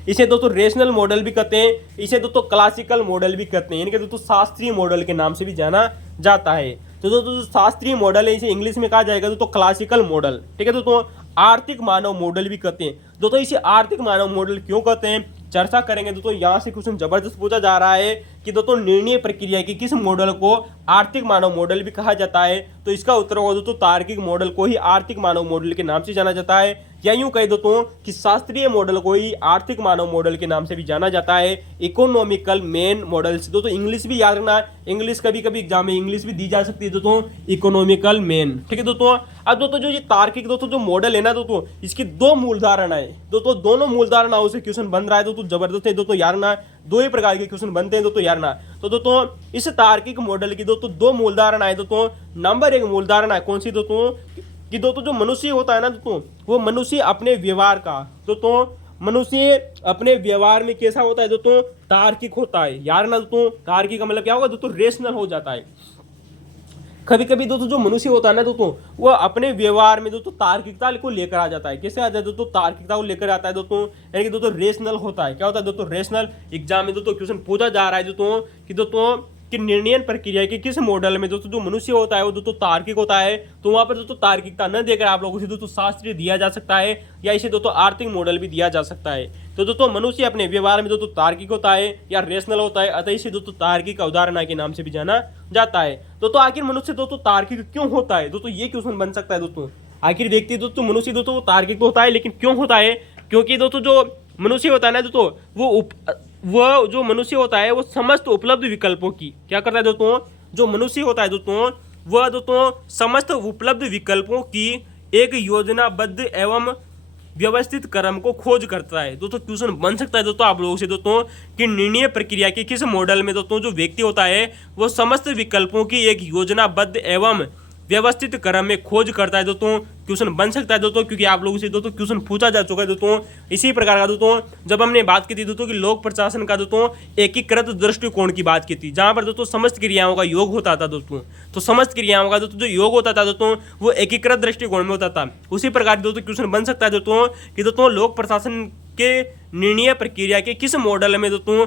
इसे दोस्तों रेशनल मॉडल भी कहते हैं, इसे दोस्तों क्लासिकल मॉडल भी कहते हैं, यानी कि दोस्तों शास्त्रीय मॉडल के नाम से भी जाना जाता है। तो दोस्तों शास्त्रीय मॉडल है, इसे इंग्लिश में कहा जाएगा दोस्तों क्लासिकल मॉडल, ठीक है दोस्तों। आर्थिक मानव मॉडल भी कहते हैं दोस्तों, इसे आर्थिक मानव मॉडल क्यों कहते हैं चर्चा करेंगे दोस्तों। यहाँ से क्वेश्चन जबरदस्त पूछा जा रहा है कि दोस्तों निर्णय प्रक्रिया के किस मॉडल को आर्थिक मानव मॉडल भी कहा जाता है, तो इसका उत्तर होगा दोस्तों तार्किक मॉडल को ही आर्थिक मानव मॉडल के नाम से जाना जाता है, या यूं कह दोस्तों कि शास्त्रीय मॉडल को ही आर्थिक मानव मॉडल के नाम से भी जाना जाता है। इकोनॉमिकल मेन मॉडल से दोस्तों इंग्लिश भी याद रखना, इंग्लिश कभी कभी एग्जाम में इंग्लिश भी दी जा सकती है दोस्तों, इकोनॉमिकल मेन, ठीक है दोस्तों। अब दोस्तों जो ये तार्किक दोस्तों जो मॉडल है ना दोस्तों, इसकी 2 मूल धारणाएं दोस्तों, दोनों मूल धारणाओं से क्वेश्चन बन रहा है दोस्तों, जबरदस्त है दोस्तों यार ना। 2 ही प्रकार के क्वेश्चन बनते हैं दोस्तों यार ना। तो दोस्तों इस तार्किक मॉडल की दोस्तों 2 मूल धारणाएं दोस्तों, नंबर 1 मूल धारणा कौन सी दोस्तों, कि दोस्तों जो मनुष्य होता है ना दोस्तों, वो मनुष्य अपने व्यवहार का दोस्तों, मनुष्य अपने व्यवहार में कैसा होता है दोस्तों, तार्किक होता है यार ना दोस्तों। तार्किक का मतलब क्या होगा दोस्तों, रेशनल हो जाता है। कभी कभी दोस्तों जो मनुष्य होता है ना दोस्तों, वो अपने व्यवहार में दोस्तों तार्किकता को लेकर आ जाता है। कैसे आता है दोस्तों, तार्किकता को लेकर आता है दोस्तों, यानी कि दोस्तों रेशनल होता है। क्या होता है दोस्तों, रेशनल। एग्जाम में दोस्तों क्वेश्चन पूछा जा रहा है दोस्तों कि दोस्तों कि निर्णय प्रक्रिया के किस मॉडल में दोस्तों जो मनुष्य होता है वो दोस्तों तार्किक होता है, तो वहां पर दोस्तों तार्किकता न देकर आप लोगों से दोस्तों शास्त्रीय दिया जा सकता है, या इसे दोस्तों आर्थिक मॉडल भी दिया जा सकता है। तो दोस्तों मनुष्य अपने व्यवहार में दोस्तों तार्किक होता है या रेशनल होता है, अतः इसे दोस्तों तार्किक अवधारणा के नाम से भी जाना जाता है। दोस्तों आखिर मनुष्य दोस्तों तार्किक क्यों होता है दोस्तों, ये क्वेश्चन बन सकता है दोस्तों। आखिर देखते हैं दोस्तों मनुष्य दोस्तों तार्किक तो होता है, लेकिन क्यों होता है, क्योंकि दोस्तों जो मनुष्य होता है ना दोस्तों, वो जो मनुष्य होता है वो समस्त उपलब्ध विकल्पों की क्या करता है दोस्तों, जो मनुष्य होता है दोस्तों वह दोस्तों समस्त उपलब्ध विकल्पों की एक योजनाबद्ध एवं व्यवस्थित क्रम को खोज करता है। दोस्तों क्वेश्चन बन सकता है दोस्तों आप लोगों से दोस्तों कि निर्णय प्रक्रिया के किस मॉडल में दोस्तों जो व्यक्ति होता है वो समस्त विकल्पों की एक योजनाबद्ध एवं व्यवस्थित क्रम में खोज करता है। दोस्तों क्वेश्चन बन सकता है दोस्तों, क्योंकि आप लोगों से दोस्तों क्वेश्चन पूछा जा चुका है दोस्तों। इसी प्रकार का दोस्तों जब हमने बात की थी दोस्तों कि लोक प्रशासन का दोस्तों एकीकृत दृष्टिकोण की बात की थी, जहां पर दोस्तों समस्त क्रियाओं का योग होता था दोस्तों, तो समस्त क्रियाओं का दोस्तों जो योग होता था दोस्तों वो एकीकृत दृष्टिकोण में होता था। उसी प्रकार दोस्तों क्वेश्चन बन सकता है दोस्तों कि दोस्तों लोक प्रशासन के निर्णय प्रक्रिया के किस मॉडल में दोस्तों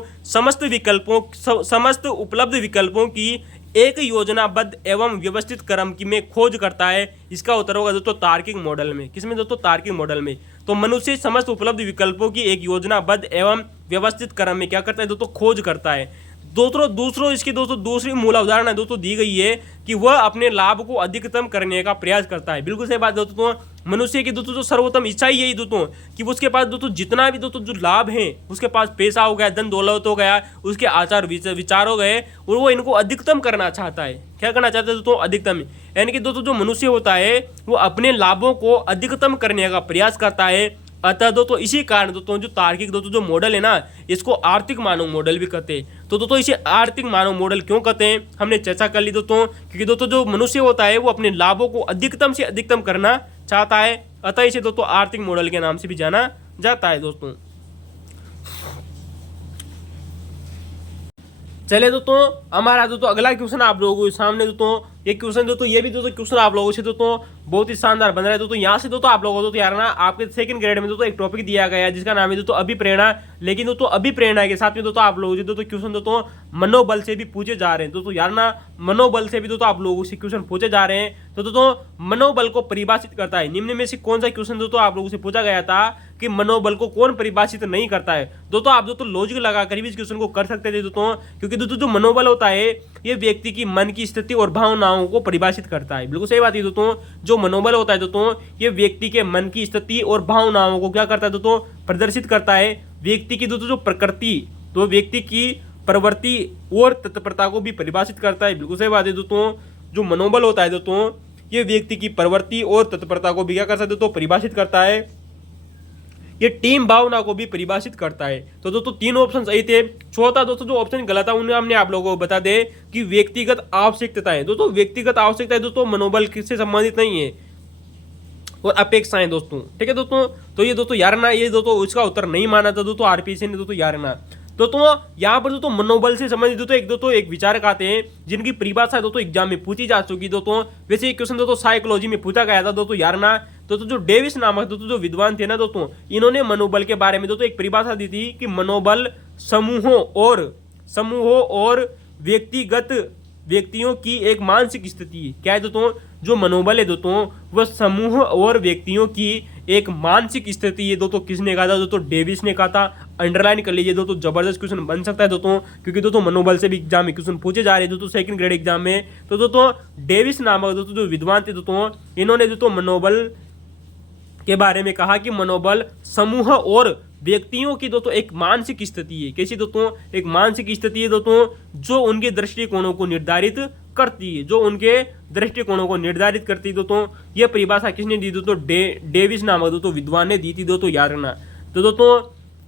समस्त उपलब्ध विकल्पों की एक योजनाबद्ध एवं व्यवस्थित क्रम की में खोज करता है। इसका उत्तर होगा दोस्तों तार्किक मॉडल में। किसमें दोस्तों, तार्किक मॉडल में। तो मनुष्य समस्त उपलब्ध विकल्पों की एक योजनाबद्ध एवं व्यवस्थित क्रम में क्या करता है दोस्तों, खोज करता है। दूसरों इसकी दोस्तों दूसरी मूल अवधारणा दोस्तों दी गई है कि वह अपने लाभ को अधिकतम करने का प्रयास करता है। बिल्कुल सही बात दोस्तों, मनुष्य की दोस्तों जो सर्वोत्तम इच्छा ही यही दोस्तों कि उसके पास दोस्तों जितना भी दोस्तों जो लाभ है, उसके पास पैसा हो गया, धन दौलत हो गया, उसके आचार विचार हो गए, और वो इनको अधिकतम करना चाहता है। क्या करना चाहता है दोस्तों, अधिकतम। यानी कि दोस्तों जो मनुष्य होता है वो अपने लाभों को अधिकतम करने का प्रयास करता है। अतः दोस्तों इसी कारण दोस्तों जो तार्किक दोस्तों जो मॉडल है ना, इसको आर्थिक मानव मॉडल भी कहते हैं। तो दोस्तों इसे आर्थिक मानव मॉडल क्यों कहते हैं, हमने चर्चा कर ली दोस्तों, क्योंकि दोस्तों जो मनुष्य होता है वो अपने लाभों को अधिकतम से अधिकतम करना चाहता है, अतः इसे दोस्तों आर्थिक मॉडल के नाम से भी जाना जाता है दोस्तों। चलिए दोस्तों हमारा दोस्तों अगला क्वेश्चन आप लोगों के सामने दोस्तों ये क्वेश्चन दोस्तों ये भी दोस्तों क्वेश्चन आप लोगों से दोस्तों बहुत ही शानदार बन रहा है दोस्तों। यहाँ से दोस्तों आप लोगों को यार ना आपके सेकंड ग्रेड में दोस्तों एक टॉपिक दिया गया है जिसका नाम है दोस्तों अभिप्रेरणा। लेकिन दोस्तों अभिप्रेरणा के साथ में दोस्तों आप लोगों से दोस्तों क्वेश्चन दोस्तों मनोबल से भी पूछे जा रहे हैं दोस्तों। यार ना मनोबल से भी दोस्तों आप लोगों से क्वेश्चन पूछे जा रहे हैं। तो दोस्तों मनोबल को परिभाषित करता है निम्न में से कौन सा क्वेश्चन दोस्तों आप लोगों से पूछा गया था कि मनोबल को कौन परिभाषित नहीं करता है। दोस्तों आप दोस्तों लॉजिक लगाकर भी इस क्वेश्चन को कर सकते थे दोस्तों, क्योंकि दोस्तों जो मनोबल होता है ये व्यक्ति की मन की स्थिति और भावनाओं को परिभाषित करता है। बिल्कुल सही बात है दोस्तों, जो मनोबल होता है दोस्तों ये व्यक्ति के मन की स्थिति और भावनाओं को क्या करता है दोस्तों, प्रदर्शित करता है। व्यक्ति की दोस्तों जो प्रकृति, तो व्यक्ति की प्रवृत्ति और तत्परता को भी परिभाषित करता है। बिल्कुल सही बात है दोस्तों, जो मनोबल होता है दोस्तों ये व्यक्ति की प्रवृत्ति और तत्परता को भी क्या कर सकते दोस्तों, परिभाषित करता है। ये टीम भावना को भी परिभाषित करता है। तो दोस्तों तीन ऑप्शन सही थे। चौथा दोस्तों जो ऑप्शन गलत है उन्हें हमने आप लोगों को बता दे कि व्यक्तिगत आवश्यकताएं। दोस्तों व्यक्तिगत आवश्यकताएं दोस्तों मनोबल से संबंधित नहीं है, और अपेक्षाएं दोस्तों, ठीक है दोस्तों। तो ये दोस्तों यारना, ये दोस्तों इसका उत्तर नहीं माना था दोस्तों आरपीएससी ने दोस्तों यारना। दोस्तों यहाँ पर दोस्तों मनोबल से संबंधित दोस्तों एक विचारक आते हैं जिनकी परिभाषा दोस्तों एग्जाम में पूछी जा चुकी दोस्तों। वैसे एक क्वेश्चन दोस्तों साइकोलॉजी में पूछा गया था दोस्तों यारना। दोस्तों जो डेविस नामक दोस्तों जो विद्वान थे ना दोस्तों, इन्होंने मनोबल के बारे में दोस्तों एक परिभाषा दी थी कि मनोबल समूहों और व्यक्तियों की एक मानसिक स्थिति है। क्या है दोस्तों, जो मनोबल है दोस्तों वह समूह और व्यक्तियों की एक मानसिक स्थिति है दोस्तों। किसने कहा था दोस्तों, डेविस ने कहा था। अंडरलाइन कर लीजिए दोस्तों, जबरदस्त क्वेश्चन बन सकता है दोस्तों, क्योंकि दोस्तों मनोबल से भी एग्जाम में क्वेश्चन पूछे जा रहे हैं दोस्तों सेकंड ग्रेड एग्जाम में। तो दोस्तों डेविस नामक दोस्तों जो विद्वान थे दोस्तों, इन्होंने दोस्तों मनोबल के बारे में कहा कि मनोबल समूह और व्यक्तियों की दोस्तों एक मानसिक स्थिति है। कैसी दोस्तों, एक मानसिक स्थिति है दोस्तों जो उनके दृष्टिकोणों को निर्धारित करती है, जो उनके दृष्टिकोणों को निर्धारित करती है दोस्तों। यह परिभाषा किसने दी दोस्तों, डेविस नामक दोस्तों विद्वान ने दी थी दोस्तों यारना। तो दोस्तों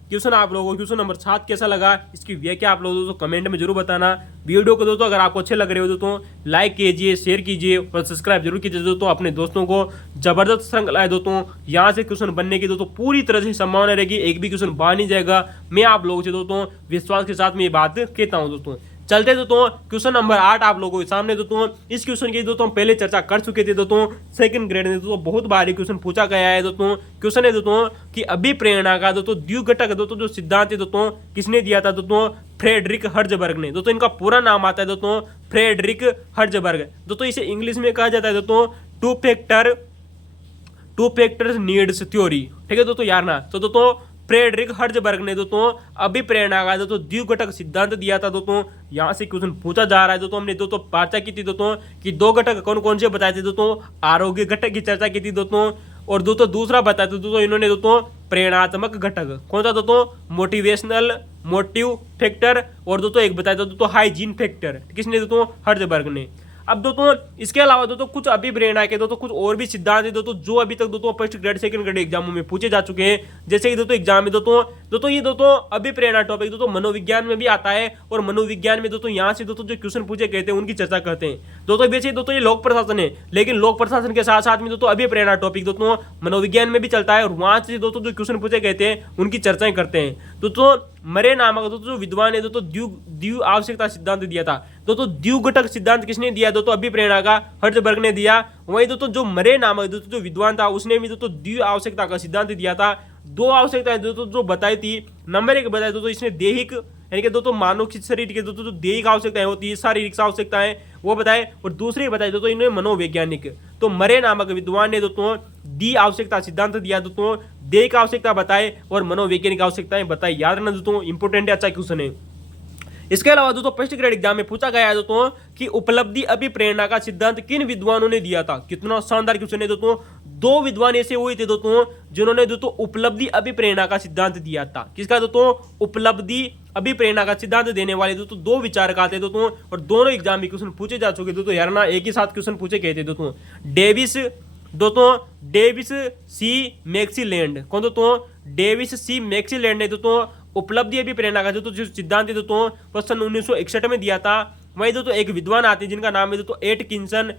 क्वेश्चन आप लोगों को क्वेश्चन नंबर 7 कैसा लगा, इसकी व्याख्या आप लोग दोस्तों कमेंट में जरूर बताना। वीडियो को दोस्तों अगर आपको अच्छे लग रहे हो दोस्तों लाइक कीजिए, शेयर कीजिए और सब्सक्राइब जरूर कीजिए दोस्तों। अपने दोस्तों को जबरदस्त श्रृंखला है दोस्तों, यहाँ से क्वेश्चन बनने की दोस्तों पूरी तरह से संभावना रहेगी, एक भी क्वेश्चन बाहर नहीं जाएगा। मैं आप लोगों से दोस्तों विश्वास के साथ में ये बात कहता हूँ दोस्तों। चलते दोस्तों क्वेश्चन नंबर 8 आप लोगों के सामने दोस्तों। इस क्वेश्चन की दोस्तों हम पहले चर्चा कर चुके थे दोस्तों सेकंड ग्रेड में दोस्तों, बहुत बारी क्वेश्चन पूछा गया है दोस्तों। क्वेश्चन है दोस्तों कि अभिप्रेरणा का दोस्तों द्विघटक दोस्तों जो सिद्धांत है दोस्तों किसने दिया था दोस्तों, फ्रेडरिक हर्ज़बर्ग ने। दोस्तों इनका पूरा नाम आता है दोस्तों फ्रेडरिक हर्ज़बर्ग। दोस्तों इसे इंग्लिश में कहा जाता है दोस्तों टू फैक्टर्स नीड्स थ्योरी, ठीक है दोस्तों यार ना। तो दोस्तों फ्रेडरिक हर्ज़बर्ग ने दोस्तों अभिप्रेरणा का दोस्तों द्विघटक सिद्धांत दिया था दोस्तों। यहाँ से क्वेश्चन पूछा जा रहा है दोस्तों। हमने दोस्तों चर्चा की थी दोस्तों कि 2 घटक कौन कौन से बताए थे दोस्तों, आरोग्य घटक की चर्चा की थी दोस्तों, और दोस्तों दूसरा बताया था दोस्तों इन्होंने दोस्तों प्रेरणात्मक घटक कौन सा दोस्तों, मोटिव फैक्टर, और दोस्तों एक बताया था दोस्तों हाइजीन फैक्टर, किसने दोस्तों, हर्ज़बर्ग ने। अब दोस्तों इसके अलावा दोस्तों कुछ अभिप्रेरणा के दोस्तों कुछ और भी सिद्धांत है दोस्तों जो अभी तक दोस्तों फर्स्ट ग्रेड सेकंड ग्रेड एग्जामों में पूछे जा चुके हैं। जैसे कि दोस्तों एग्जाम में दोस्तों ये दोस्तों अभिप्रेरणा टॉपिक दोस्तों मनोविज्ञान में भी आता है, और मनोविज्ञान में दोस्तों यहाँ से दोस्तों जो क्वेश्चन पूछे गए थे उनकी चर्चा करते हैं दोस्तों। वैसे दोस्तों ये लोक प्रशासन है, लेकिन लोक प्रशासन के साथ साथ में दोस्तों अभिप्रेरणा टॉपिक दोस्तों मनोविज्ञान में भी चलता है, और वहां से दोस्तों जो क्वेश्चन पूछे गए थे उनकी चर्चाएं करते हैं दोस्तों। मरे नामक दोस्तों जो विद्वान है दोस्तों द्वि आवश्यकता सिद्धांत दिया था दोस्तों। द्विघटक सिद्धांत किसने दिया दोस्तों, अभिप्रेरणा का हर्ज़बर्ग ने दिया। वही दोस्तों जो मरे नामक दोस्तों जो विद्वान था उसने भी दोस्तों द्वि आवश्यकता का सिद्धांत दिया था। 2 आवश्यकताएं दोस्तों जो बताई थी, नंबर 1 बताया दोस्तों इसने दैहिक यानी कि दोस्तों मानव शरीर के दोस्तों जो दैहिक आवश्यकताएं होती है, शारीरिक आवश्यकताएं वो बताए, और दूसरी बताई दोस्तों इन्होंने मनोवैज्ञानिक। तो मरे नामक विद्वान ने दोस्तों दी आवश्यकता सिद्धांत दिया दोस्तों, दैहिक आवश्यकता बताए और मनोवैज्ञानिक आवश्यकताएं बताई। याद रखना दोस्तों, इंपोर्टेंट है, अच्छा क्वेश्चन है। इसके अलावा दोस्तों फर्स्ट ग्रेड एग्जाम में पूछा गया है दोस्तों कि उपलब्धि अभिप्रेरणा का सिद्धांत किन विद्वानों ने दिया था। कितना शानदार क्वेश्चन है दोस्तों। 2 विद्वान ऐसे हुए थे दोस्तों जिन्होंने दोस्तों उपलब्धि अभिप्रेरणा का सिद्धांत दिया था। किसका दोस्तों, उपलब्धि अभिप्रेरणा का सिद्धांत देने वाले दोस्तों 2 विचारक आते दोस्तों, और दोनों एग्जाम में क्वेश्चन पूछे जा चुके दोस्तों यार ना, एक ही साथ क्वेश्चन पूछे गए थे दोस्तों। डेविस सी मैक्सीलैंड, कौन दोस्तों, डेविस सी मैक्सीलैंड ने दोस्तों उपलब्धि अभिप्रेरणा का दोस्तों जो सिद्धांत है दोस्तों वह सन 1961 में दिया था। वही दोस्तों एक विद्वान आते हैं जिनका नाम है दोस्तों एटकिंसन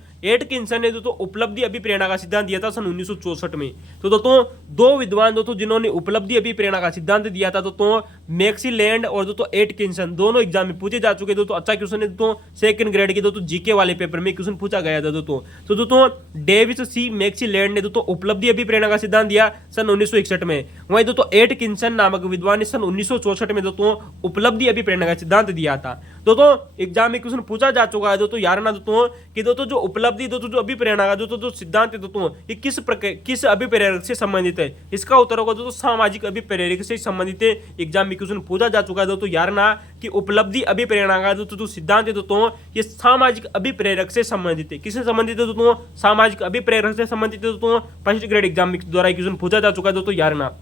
ने दोस्तों उपलब्धि अभिप्रेरणा का सिद्धांत दिया था सन 1964 में। तो दोस्तों 2 विद्वान दोस्तों जिन्होंने उपलब्धि अभिप्रेरणा का सिद्धांत दिया था दोस्तों, मैक्सीलैंड और दोस्तों एटकिंसन, दोनों एग्जाम में पूछे जा चुके दोस्तों। अच्छा क्वेश्चन है दोस्तों, सेकंड ग्रेड के दोस्तों जीके वाले पेपर में क्वेश्चन पूछा गया था दोस्तों। तो दोस्तों डेविस सी मैक्सीलैंड ने दोस्तों उपलब्धि अभिप्रेरणा का सिद्धांत दिया सन 1961 में। वही दोस्तों एटकिंसन नामक विद्वान ने सन 1964 में दोस्तों उपलब्धि अभिप्रेरणा का सिद्धांत दिया था। दोस्तों एग्जाम में क्वेश्चन पूछा जा चुका है दोस्तों यार ना दोस्तों कि दोस्तों जो उपलब्धि दोस्तों जो अभिप्रेरणा का दोस्तों जो सिद्धांत है दोस्तों ये किस अभिप्रेरक से संबंधित है। इसका उत्तर होगा दोस्तों सामाजिक अभिप्रेरक से संबंधित है। एग्जाम में क्वेश्चन पूछा जा चुका है दोस्तों यार ना कि उपलब्धि अभिप्रेरणा का दोस्तों जो सिद्धांत है दोस्तों ये सामाजिक अभिप्रेरक से संबंधित है। किससे संबंधित है दोस्तों? सामाजिक अभिप्रेरक से संबंधित है दोस्तों। फर्स्ट ग्रेड एग्जाम में द्वारा क्वेश्चन पूछा जा चुका है दोस्तों यार ना।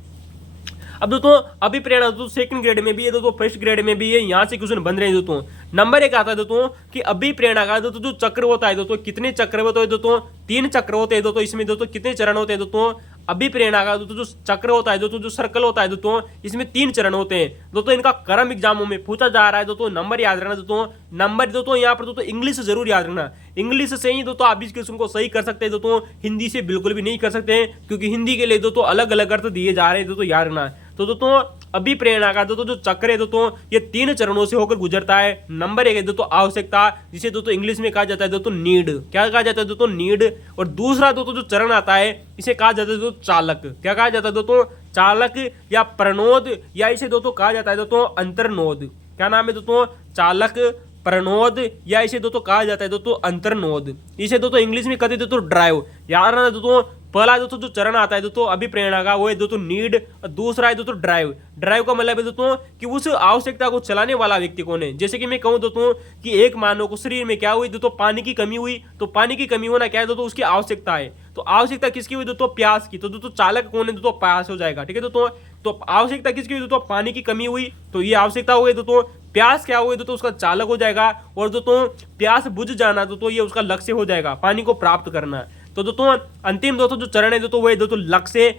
अब दोस्तों अभिप्रेरणा दोस्तों सेकंड ग्रेड में भी है दोस्तों, फर्स्ट ग्रेड में भी है, यहाँ से क्वेश्चन बन रहे हैं दोस्तों। नंबर 1 आता है दोस्तों कि अभिप्रेरणा का दोस्तों जो चक्र होता है दोस्तों कितने चक्र होते हैं दोस्तों? 3 चक्र होते हैं दोस्तों। इसमें दोस्तों कितने चरण होते हैं दोस्तों? अभिप्रेरणा का दोस्तों जो चक्र होता है दोस्तों जो सर्कल होता है दोस्तों इसमें 3 चरण होते हैं दोस्तों। इनका क्रम एग्जामों में पूछा जा रहा है दोस्तों। नंबर याद रखना दोस्तों, नंबर दोस्तों यहाँ पर दोस्तों इंग्लिश जरूर याद रखना। इंग्लिश से ही दोस्तों आप इस क्वेश्चन को सही कर सकते हैं दोस्तों, हिंदी से बिल्कुल भी नहीं कर सकते हैं क्योंकि हिंदी के लिए दोस्तों अलग अलग अर्थ दिए जा रहे हैं दोस्तों याद रखना। तो दोस्तों अभिप्रेरणा का दोस्तों जो चक्र है दोस्तों ये 3 चरणों से होकर गुजरता है। नंबर 1 है दोस्तों आवश्यकता, जिसे दोस्तों इंग्लिश में कहा जाता है दोस्तों नीड। क्या कहा जाता है दोस्तों? नीड। और दूसरा दोस्तों जो चरण आता है इसे कहा जाता है दोस्तों चालक। क्या कहा जाता है दोस्तों? चालक या प्रणोद, या इसे दोस्तों कहा जाता है दोस्तों अंतर्नोद। क्या नाम है दोस्तों? चालक, प्रणोद, या इसे दोस्तों कहा जाता है दोस्तों अंतर्नोद। इसे दोस्तों इंग्लिश में कहते हैं दोस्तों ड्राइव। याद रखना दोस्तों पहला दोस्तों जो चरण आता है दोस्तों अभिप्रेरणा का वो है दोस्तों नीड, और दूसरा है दोस्तों ड्राइव। ड्राइव का मतलब है दोस्तों कि उस आवश्यकता को चलाने वाला व्यक्ति कौन है। जैसे कि मैं कहूं दोस्तों कि एक मानव को शरीर में क्या हुई दोस्तों? पानी की कमी हुई। तो पानी की कमी होना क्या है दोस्तों? उसकी आवश्यकता है। तो आवश्यकता किसकी हुई दोस्तों? प्यास की। तो दोस्तों चालक कौन है दोस्तों? प्यास हो जाएगा। ठीक है दोस्तों, तो आवश्यकता किसकी हुई दोस्तों? पानी की कमी हुई, तो ये आवश्यकता हो गई दोस्तों। प्यास क्या हुई दोस्तों? उसका चालक हो जाएगा। और दोस्तों प्यास बुझ जाना दोस्तों ये उसका लक्ष्य हो जाएगा, पानी को प्राप्त करना। तो दोस्तों अंतिम दोस्तों जो चरण है दोस्तों वो है दोस्तों लक्ष्य।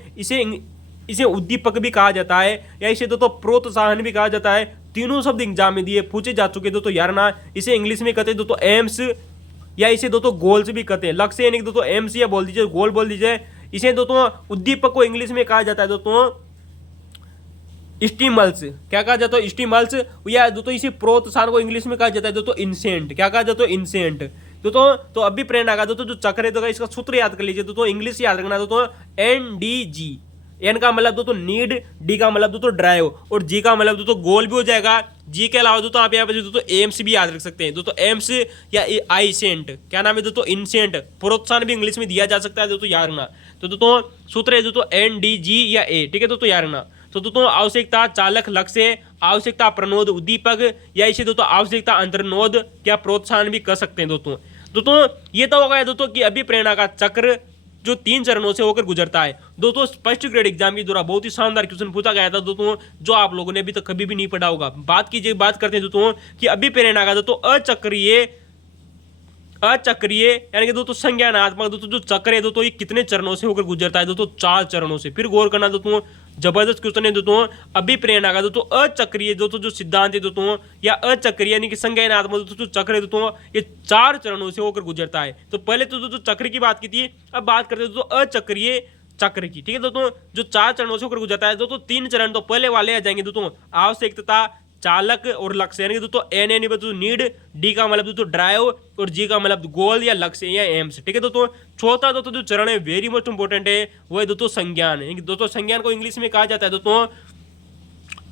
इसे उद्दीपक भी कहा जाता है, या इसे दोस्तों प्रोत्साहन भी कहा जाता है। तीनों शब्द एग्जाम में दिए पूछे जा चुके दोस्तों यार ना। इसे इंग्लिश में कहते हैं दोस्तों एम्स, या इसे दोस्तों गोल्स भी कहते हैं। लक्ष्य यानी कि दोस्तों एम्स या बोल दीजिए, गोल बोल दीजिए। इसे दोस्तों उद्दीपक को इंग्लिश में कहा जाता है दोस्तों स्टिमल्स। क्या कहा जाता है? स्टिमल्स। या दोस्तों इसे प्रोत्साहन को इंग्लिश में कहा जाता है दोस्तों इंसेंट। क्या कहा जाता है? इंसेंट। दोस्तों तो अभिप्रेरणा का दोस्तों जो चक्र है दोस्तों इसका सूत्र याद कर लीजिए दोस्तों, इंग्लिश याद रखना दोस्तों NDG। एन का मतलब दोस्तों नीड, डी का मतलब दोस्तों ड्राइव, और जी का मतलब दोस्तों गोल भी हो जाएगा। जी के अलावा दोस्तों आप यहाँ पे दोस्तों एम्स भी याद रख सकते हैं दोस्तों, एम्स या आईसेंट। क्या नाम है दोस्तों? इंसेंट। प्रोत्साहन भी इंग्लिश में दिया जा सकता है दोस्तों याद रखना। तो दोस्तों सूत्र है दोस्तों NDG या ए। ठीक है दोस्तों याद रखना। तो दोस्तों आवश्यकता, चालक, लक्ष्य, आवश्यकता, प्रणोद, उद्दीपक, या इसे दोस्तों आवश्यकता, अंतर्नोद, क्या प्रोत्साहन भी कर सकते हैं दोस्तों। दोस्तों ये तो हो गया दोस्तों कि अभिप्रेरणा का चक्र जो 3 चरणों से होकर गुजरता है। दोस्तों फर्स्ट ग्रेड एग्जाम के दौरान बहुत ही शानदार क्वेश्चन पूछा गया था दोस्तों, जो आप लोगों ने अभी तक कभी भी नहीं पढ़ा होगा। बात करते हैं दोस्तों कि अभिप्रेरणा का दोस्तों अचक्रीय यानी कि दोस्तों संज्ञानात्मक दोस्तों जो चक्र है दोस्तों ये कितने चरणों से होकर गुजरता है दोस्तों? 4 चरणों से। फिर गौर करना दोस्तों, जबरदस्त क्वेश्चन है दोस्तों। अभिप्रेरणा का दोस्तों अचक्रीय दोस्तों जो सिद्धांत है दोस्तों, या अचक्रीय यानी कि संज्ञानात्मक दोस्तों जो चक्र है दोस्तों ये 4 चरणों से होकर गुजरता है। तो पहले तो दोस्तों चक्र की बात की थी, अब बात करते हैं दोस्तों अचक्रीय चक्र की। ठीक है दोस्तों, जो 4 चरणों से होकर गुजरता है दोस्तों 3 चरण तो पहले वाले आ जाएंगे दोस्तों आवश्यकता, चालक और लक्ष्य यानी कि दोस्तों एन यानी दोस्तों नीड, डी का मतलब दोस्तों ड्राइव, और जी का मतलब गोल या लक्ष्य या एम्स। ठीक है दोस्तों, चौथा दोस्तों जो चरण है वेरी मोस्ट इंपोर्टेंट है वो है दोस्तों संज्ञान। दोस्तों संज्ञान को इंग्लिश में कहा जाता है दोस्तों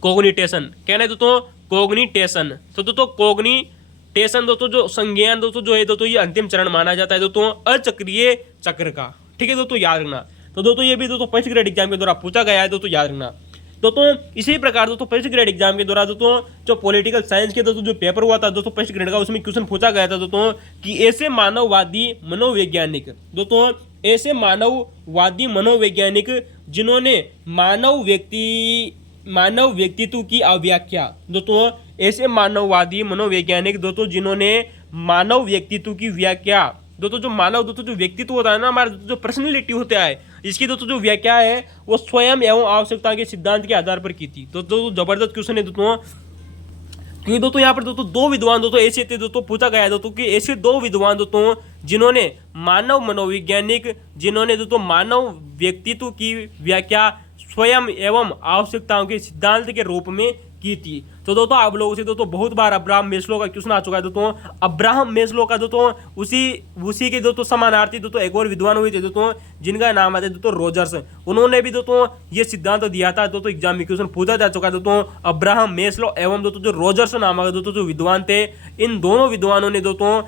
कोग्निटेशन। कहना है दोस्तों कोग्निटेशन। तो दोस्तों कोग्निटेशन दोस्तों जो संज्ञान दोस्तों जो है दोस्तों ये अंतिम चरण माना जाता है दोस्तों अचक्रीय चक्र का। ठीक है दोस्तों याद रखना। तो दोस्तों ये भी दोस्तों फर्स्ट ग्रेड एग्जाम के द्वारा पूछा गया है दोस्तों याद रखना। दोस्तों इसी प्रकार दोस्तों फर्स्ट ग्रेड एग्जाम के दौरान दोस्तों जो पॉलिटिकल साइंस के दोस्तों जो पेपर हुआ था दोस्तों फर्स्ट ग्रेड का, उसमें क्वेश्चन पूछा गया था दोस्तों कि ऐसे मानववादी मनोवैज्ञानिक, दोस्तों ऐसे मानववादी मनोवैज्ञानिक जिन्होंने मानव व्यक्तित्व की अव्याख्या, दोस्तों ऐसे मानववादी मनोवैज्ञानिक दोस्तों जिन्होंने मानव व्यक्तित्व की व्याख्या, दोस्तों जो मानव दोस्तों जो व्यक्तित्व होता है ना हमारा जो पर्सनैलिटी होता है इसकी दोस्तों जो व्याख्या है वो स्वयं एवं आवश्यकता के सिद्धांत के आधार पर की थी। दोस्तों जबरदस्त क्वेश्चन है दोस्तों, क्योंकि दोस्तों यहाँ पर दोस्तों 2 विद्वान दोस्तों ऐसे थे दोस्तों पूछा गया है दोस्तों कि ऐसे 2 विद्वान दोस्तों जिन्होंने मानव मनोवैज्ञानिक जिन्होंने दोस्तों मानव व्यक्तित्व की व्याख्या स्वयं एवं आवश्यकताओं के सिद्धांत के रूप में की थी। तो दोस्तों आप लोगों से दोस्तों बहुत बार अब्राहम मेस्लो का क्वेश्चन आ चुका है दोस्तों। अब्राहम मेस्लो का दोस्तों उसी के दोस्तों समानार्थी दोस्तों एक और विद्वान हुए थे दोस्तों, जिनका नाम आता है दोस्तों रोजर्स। उन्होंने भी दोस्तों ये सिद्धांत दिया था दोस्तों, एग्जाम में क्वेश्चन पूछा जा चुका है दोस्तों। अब्राहम मेस्लो एवं दोस्तों जो रोजर्स नामक दोस्तों जो विद्वान थे, इन दोनों विद्वानों ने दोस्तों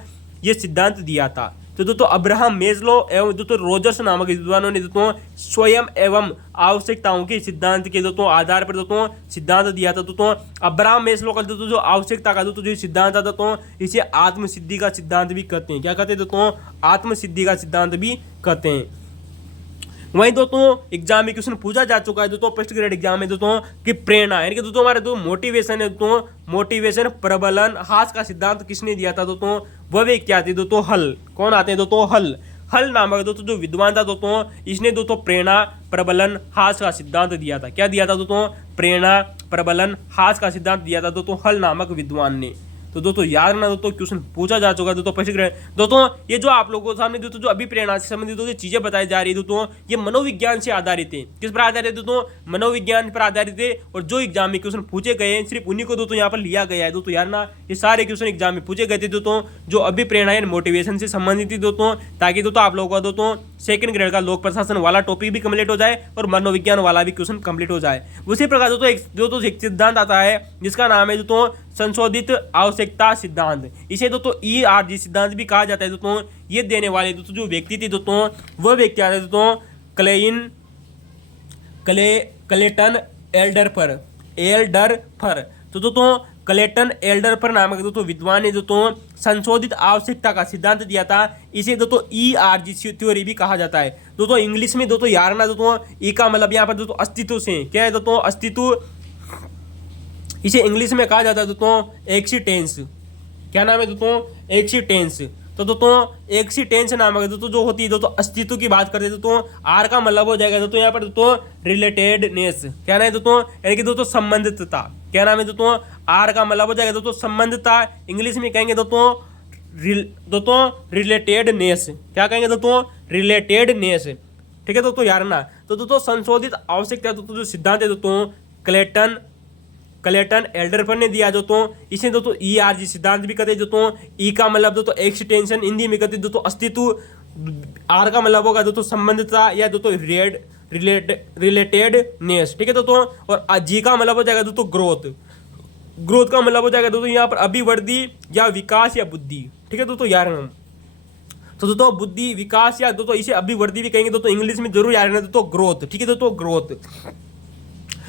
ये सिद्धांत दिया था। तो दोस्तों अब्राहम मेस्लो एवं दोस्तों रोजर्स नामक विद्वानों ने दोस्तों स्वयं एवं आवश्यकताओं के सिद्धांत के दोस्तों आधार पर दोस्तों सिद्धांत दिया था दोस्तों। अब्राहम मेस्लो का दोस्तों जो आवश्यकता का दोस्तों जो सिद्धांत था दोस्तों, इसे आत्मसिद्धि का सिद्धांत भी कहते हैं। क्या कहते हैं दोस्तों? आत्मसिद्धि का सिद्धांत भी कहते हैं। वहीं दोस्तों एग्जाम में क्वेश्चन पूछा जा चुका है दोस्तों फर्स्ट ग्रेड एग्जाम में दोस्तों कि प्रेरणा यानी कि दोस्तों हमारे दोस्तों मोटिवेशन है दोस्तों, मोटिवेशन प्रबलन हास का सिद्धांत किसने दिया था दोस्तों? वह व्यक्ति आते हैं दोस्तों हल। कौन आते हैं दोस्तों? हल नामक दोस्तों जो विद्वान था दोस्तों, इसने दोस्तों प्रेरणा प्रबलन हास का सिद्धांत दिया था। क्या दिया था दोस्तों? प्रेरणा प्रबलन हास का सिद्धांत दिया था दोस्तों हल नामक विद्वान ने। तो दोस्तों याद रखना दोस्तों क्वेश्चन पूछा जा चुका है दोस्तों फर्स्ट ग्रेड। दोस्तों ये जो आप लोगों के सामने दोस्तों जो अभी प्रेरणा से संबंधित दोस्तों चीजें बताई जा रही है दोस्तों, ये मनोविज्ञान से आधारित है। किस पर आधारित है दोस्तों? मनोविज्ञान पर आधारित है। और जो एग्जाम में क्वेश्चन पूछे गए हैं सिर्फ उन्हीं को दोस्तों यहाँ पर लिया गया है दोस्तों। यार ना ये सारे क्वेश्चन एग्जाम में पूछे गए थे दोस्तों जो अभी प्रेरणा है मोटिवेशन से संबंधित थी दोस्तों, ताकि दोस्तों आप लोगों का दोस्तों सेकंड ग्रेड का लोक प्रशासन वाला टॉपिक भी कंप्लीट हो जाए और मनोविज्ञान वाला भी क्वेश्चन कंप्लीट हो जाए। उसी प्रकार दोस्तों एक सिद्धांत आता है जिसका नाम है दोस्तों संशोधित आवश्यकता सिद्धांत। इसे दोस्तों ERG सिद्धांत भी कहा जाता है दोस्तों। ये देने वाले दोस्तों जो व्यक्ति थे दोस्तों, वह व्यक्ति आते दोस्तों क्लेटन एल्डरफर। तो दोस्तों क्लेटन एल्डरफर नामक दोस्तों विद्वान ने दोस्तों संशोधित आवश्यकता का सिद्धांत दिया था। इसे दोस्तों ERG थ्योरी भी कहा जाता है दोस्तों। इंग्लिश में दोस्तों यार ना दोस्तों ई का मतलब यहाँ पर दोस्तों अस्तित्व से, क्या है दोस्तों? अस्तित्व। इसे इंग्लिश में कहा जाता है दोस्तों एक्सिस्टेंस। क्या नाम है दोस्तों? एक्सिस्टेंस। तो दोस्तों एक्सिस्टेंस नामक दोस्तों जो होती है दोस्तों अस्तित्व की बात करते हैं दोस्तों, आर का मतलब हो जाएगा दोस्तों यहाँ पर दोस्तों रिलेटेडनेस। क्या नाम है दोस्तों? यानी कि दोस्तों संबंधितता। क्या नाम है दोस्तों? आर का मतलब हो जाएगा दोस्तों संबंधितता। इंग्लिश में कहेंगे दोस्तों रिलेटेडनेस। क्या कहेंगे दोस्तों? रिलेटेडनेस। ठीक है दोस्तों यार ना। तो दोस्तों संशोधित आवश्यकता दोस्तों जो सिद्धांत है दोस्तों क्लेटन एल्डरफर ने दिया दोस्तों। इसे दोस्तों ERG सिद्धांत भी कहते हैं दोस्तों। ई का मतलब दोस्तों एक्सटेंशन, हिंदी में कहते हैं दोस्तों अस्तित्व। आर का मतलब होगा दोस्तों संबंधितता या दोस्तों रिलेटेडनेस। ठीक है दोस्तों। और जी का मतलब हो जाएगा दोस्तों ग्रोथ। ग्रोथ का मतलब हो जाएगा दोस्तों यहाँ पर अभिवृद्धि या विकास या बुद्धि। ठीक है दोस्तों यार। तो दोस्तों बुद्धि विकास या दोस्तों इसे अभिवृद्धि भी कहेंगे दोस्तों, इंग्लिश में जरूर याद रखना दोस्तों ग्रोथ। ठीक है दोस्तों ग्रोथ।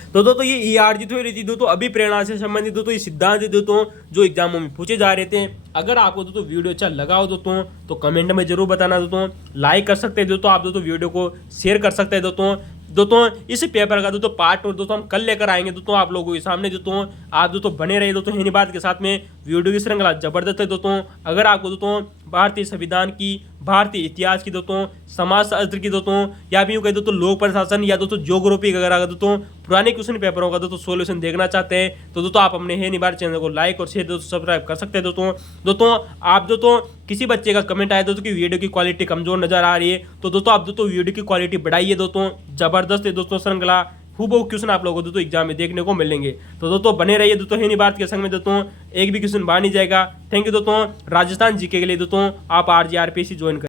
तो दोस्तों ये ERG थ्योरी थी दोस्तों अभी प्रेरणा से संबंधित दोस्तों ये सिद्धांत दोस्तों जो एग्जामों में पूछे जा रहे थे। अगर आपको दोस्तों वीडियो अच्छा लगा हो दोस्तों तो कमेंट में जरूर बताना दोस्तों। लाइक कर सकते हैं दोस्तों आप दोस्तों, वीडियो को शेयर कर सकते हैं दोस्तों। इस पेपर का दोस्तों पार्ट 2 दोस्तों हम कल लेकर आएंगे दोस्तों आप लोगों के सामने दोस्तों। आप दोस्तों बने रहिए दोस्तों हिंदी बात के साथ में। वीडियो की श्रृंखला जबरदस्त है दोस्तों। अगर आपको दोस्तों भारतीय संविधान की, भारतीय इतिहास की दोस्तों, समाजशास्त्र की दोस्तों, या भी यूँ कहे दोस्तों लोक प्रशासन या दोस्तों ज्योग्राफी वगैरह दोस्तों पुराने क्वेश्चन पेपरों का दोस्तों सोल्यूशन देखना चाहते हैं तो दोस्तों आप अपने हिंदी बात चैनल को लाइक और शेयर दोस्तों सब्सक्राइब कर सकते हैं दोस्तों। आप दोस्तों किसी बच्चे का कमेंट आया दोस्तों कि वीडियो की क्वालिटी कमजोर नजर आ रही है तो दोस्तों आप दोस्तों वीडियो की क्वालिटी बढ़ाइए दोस्तों। जबरदस्त है दोस्तों श्रृंखला, हूबहू क्वेश्चन आप लोगों को दोस्तों एग्जाम में देखने को मिलेंगे। तो दोस्तों बने रहिए दोस्तों हिंदी भारत के संग में दोस्तों, एक भी क्वेश्चन बाहर नहीं जाएगा। थैंक यू दोस्तों। राजस्थान जीके के लिए दोस्तों आप RG RPSC ज्वाइन करें।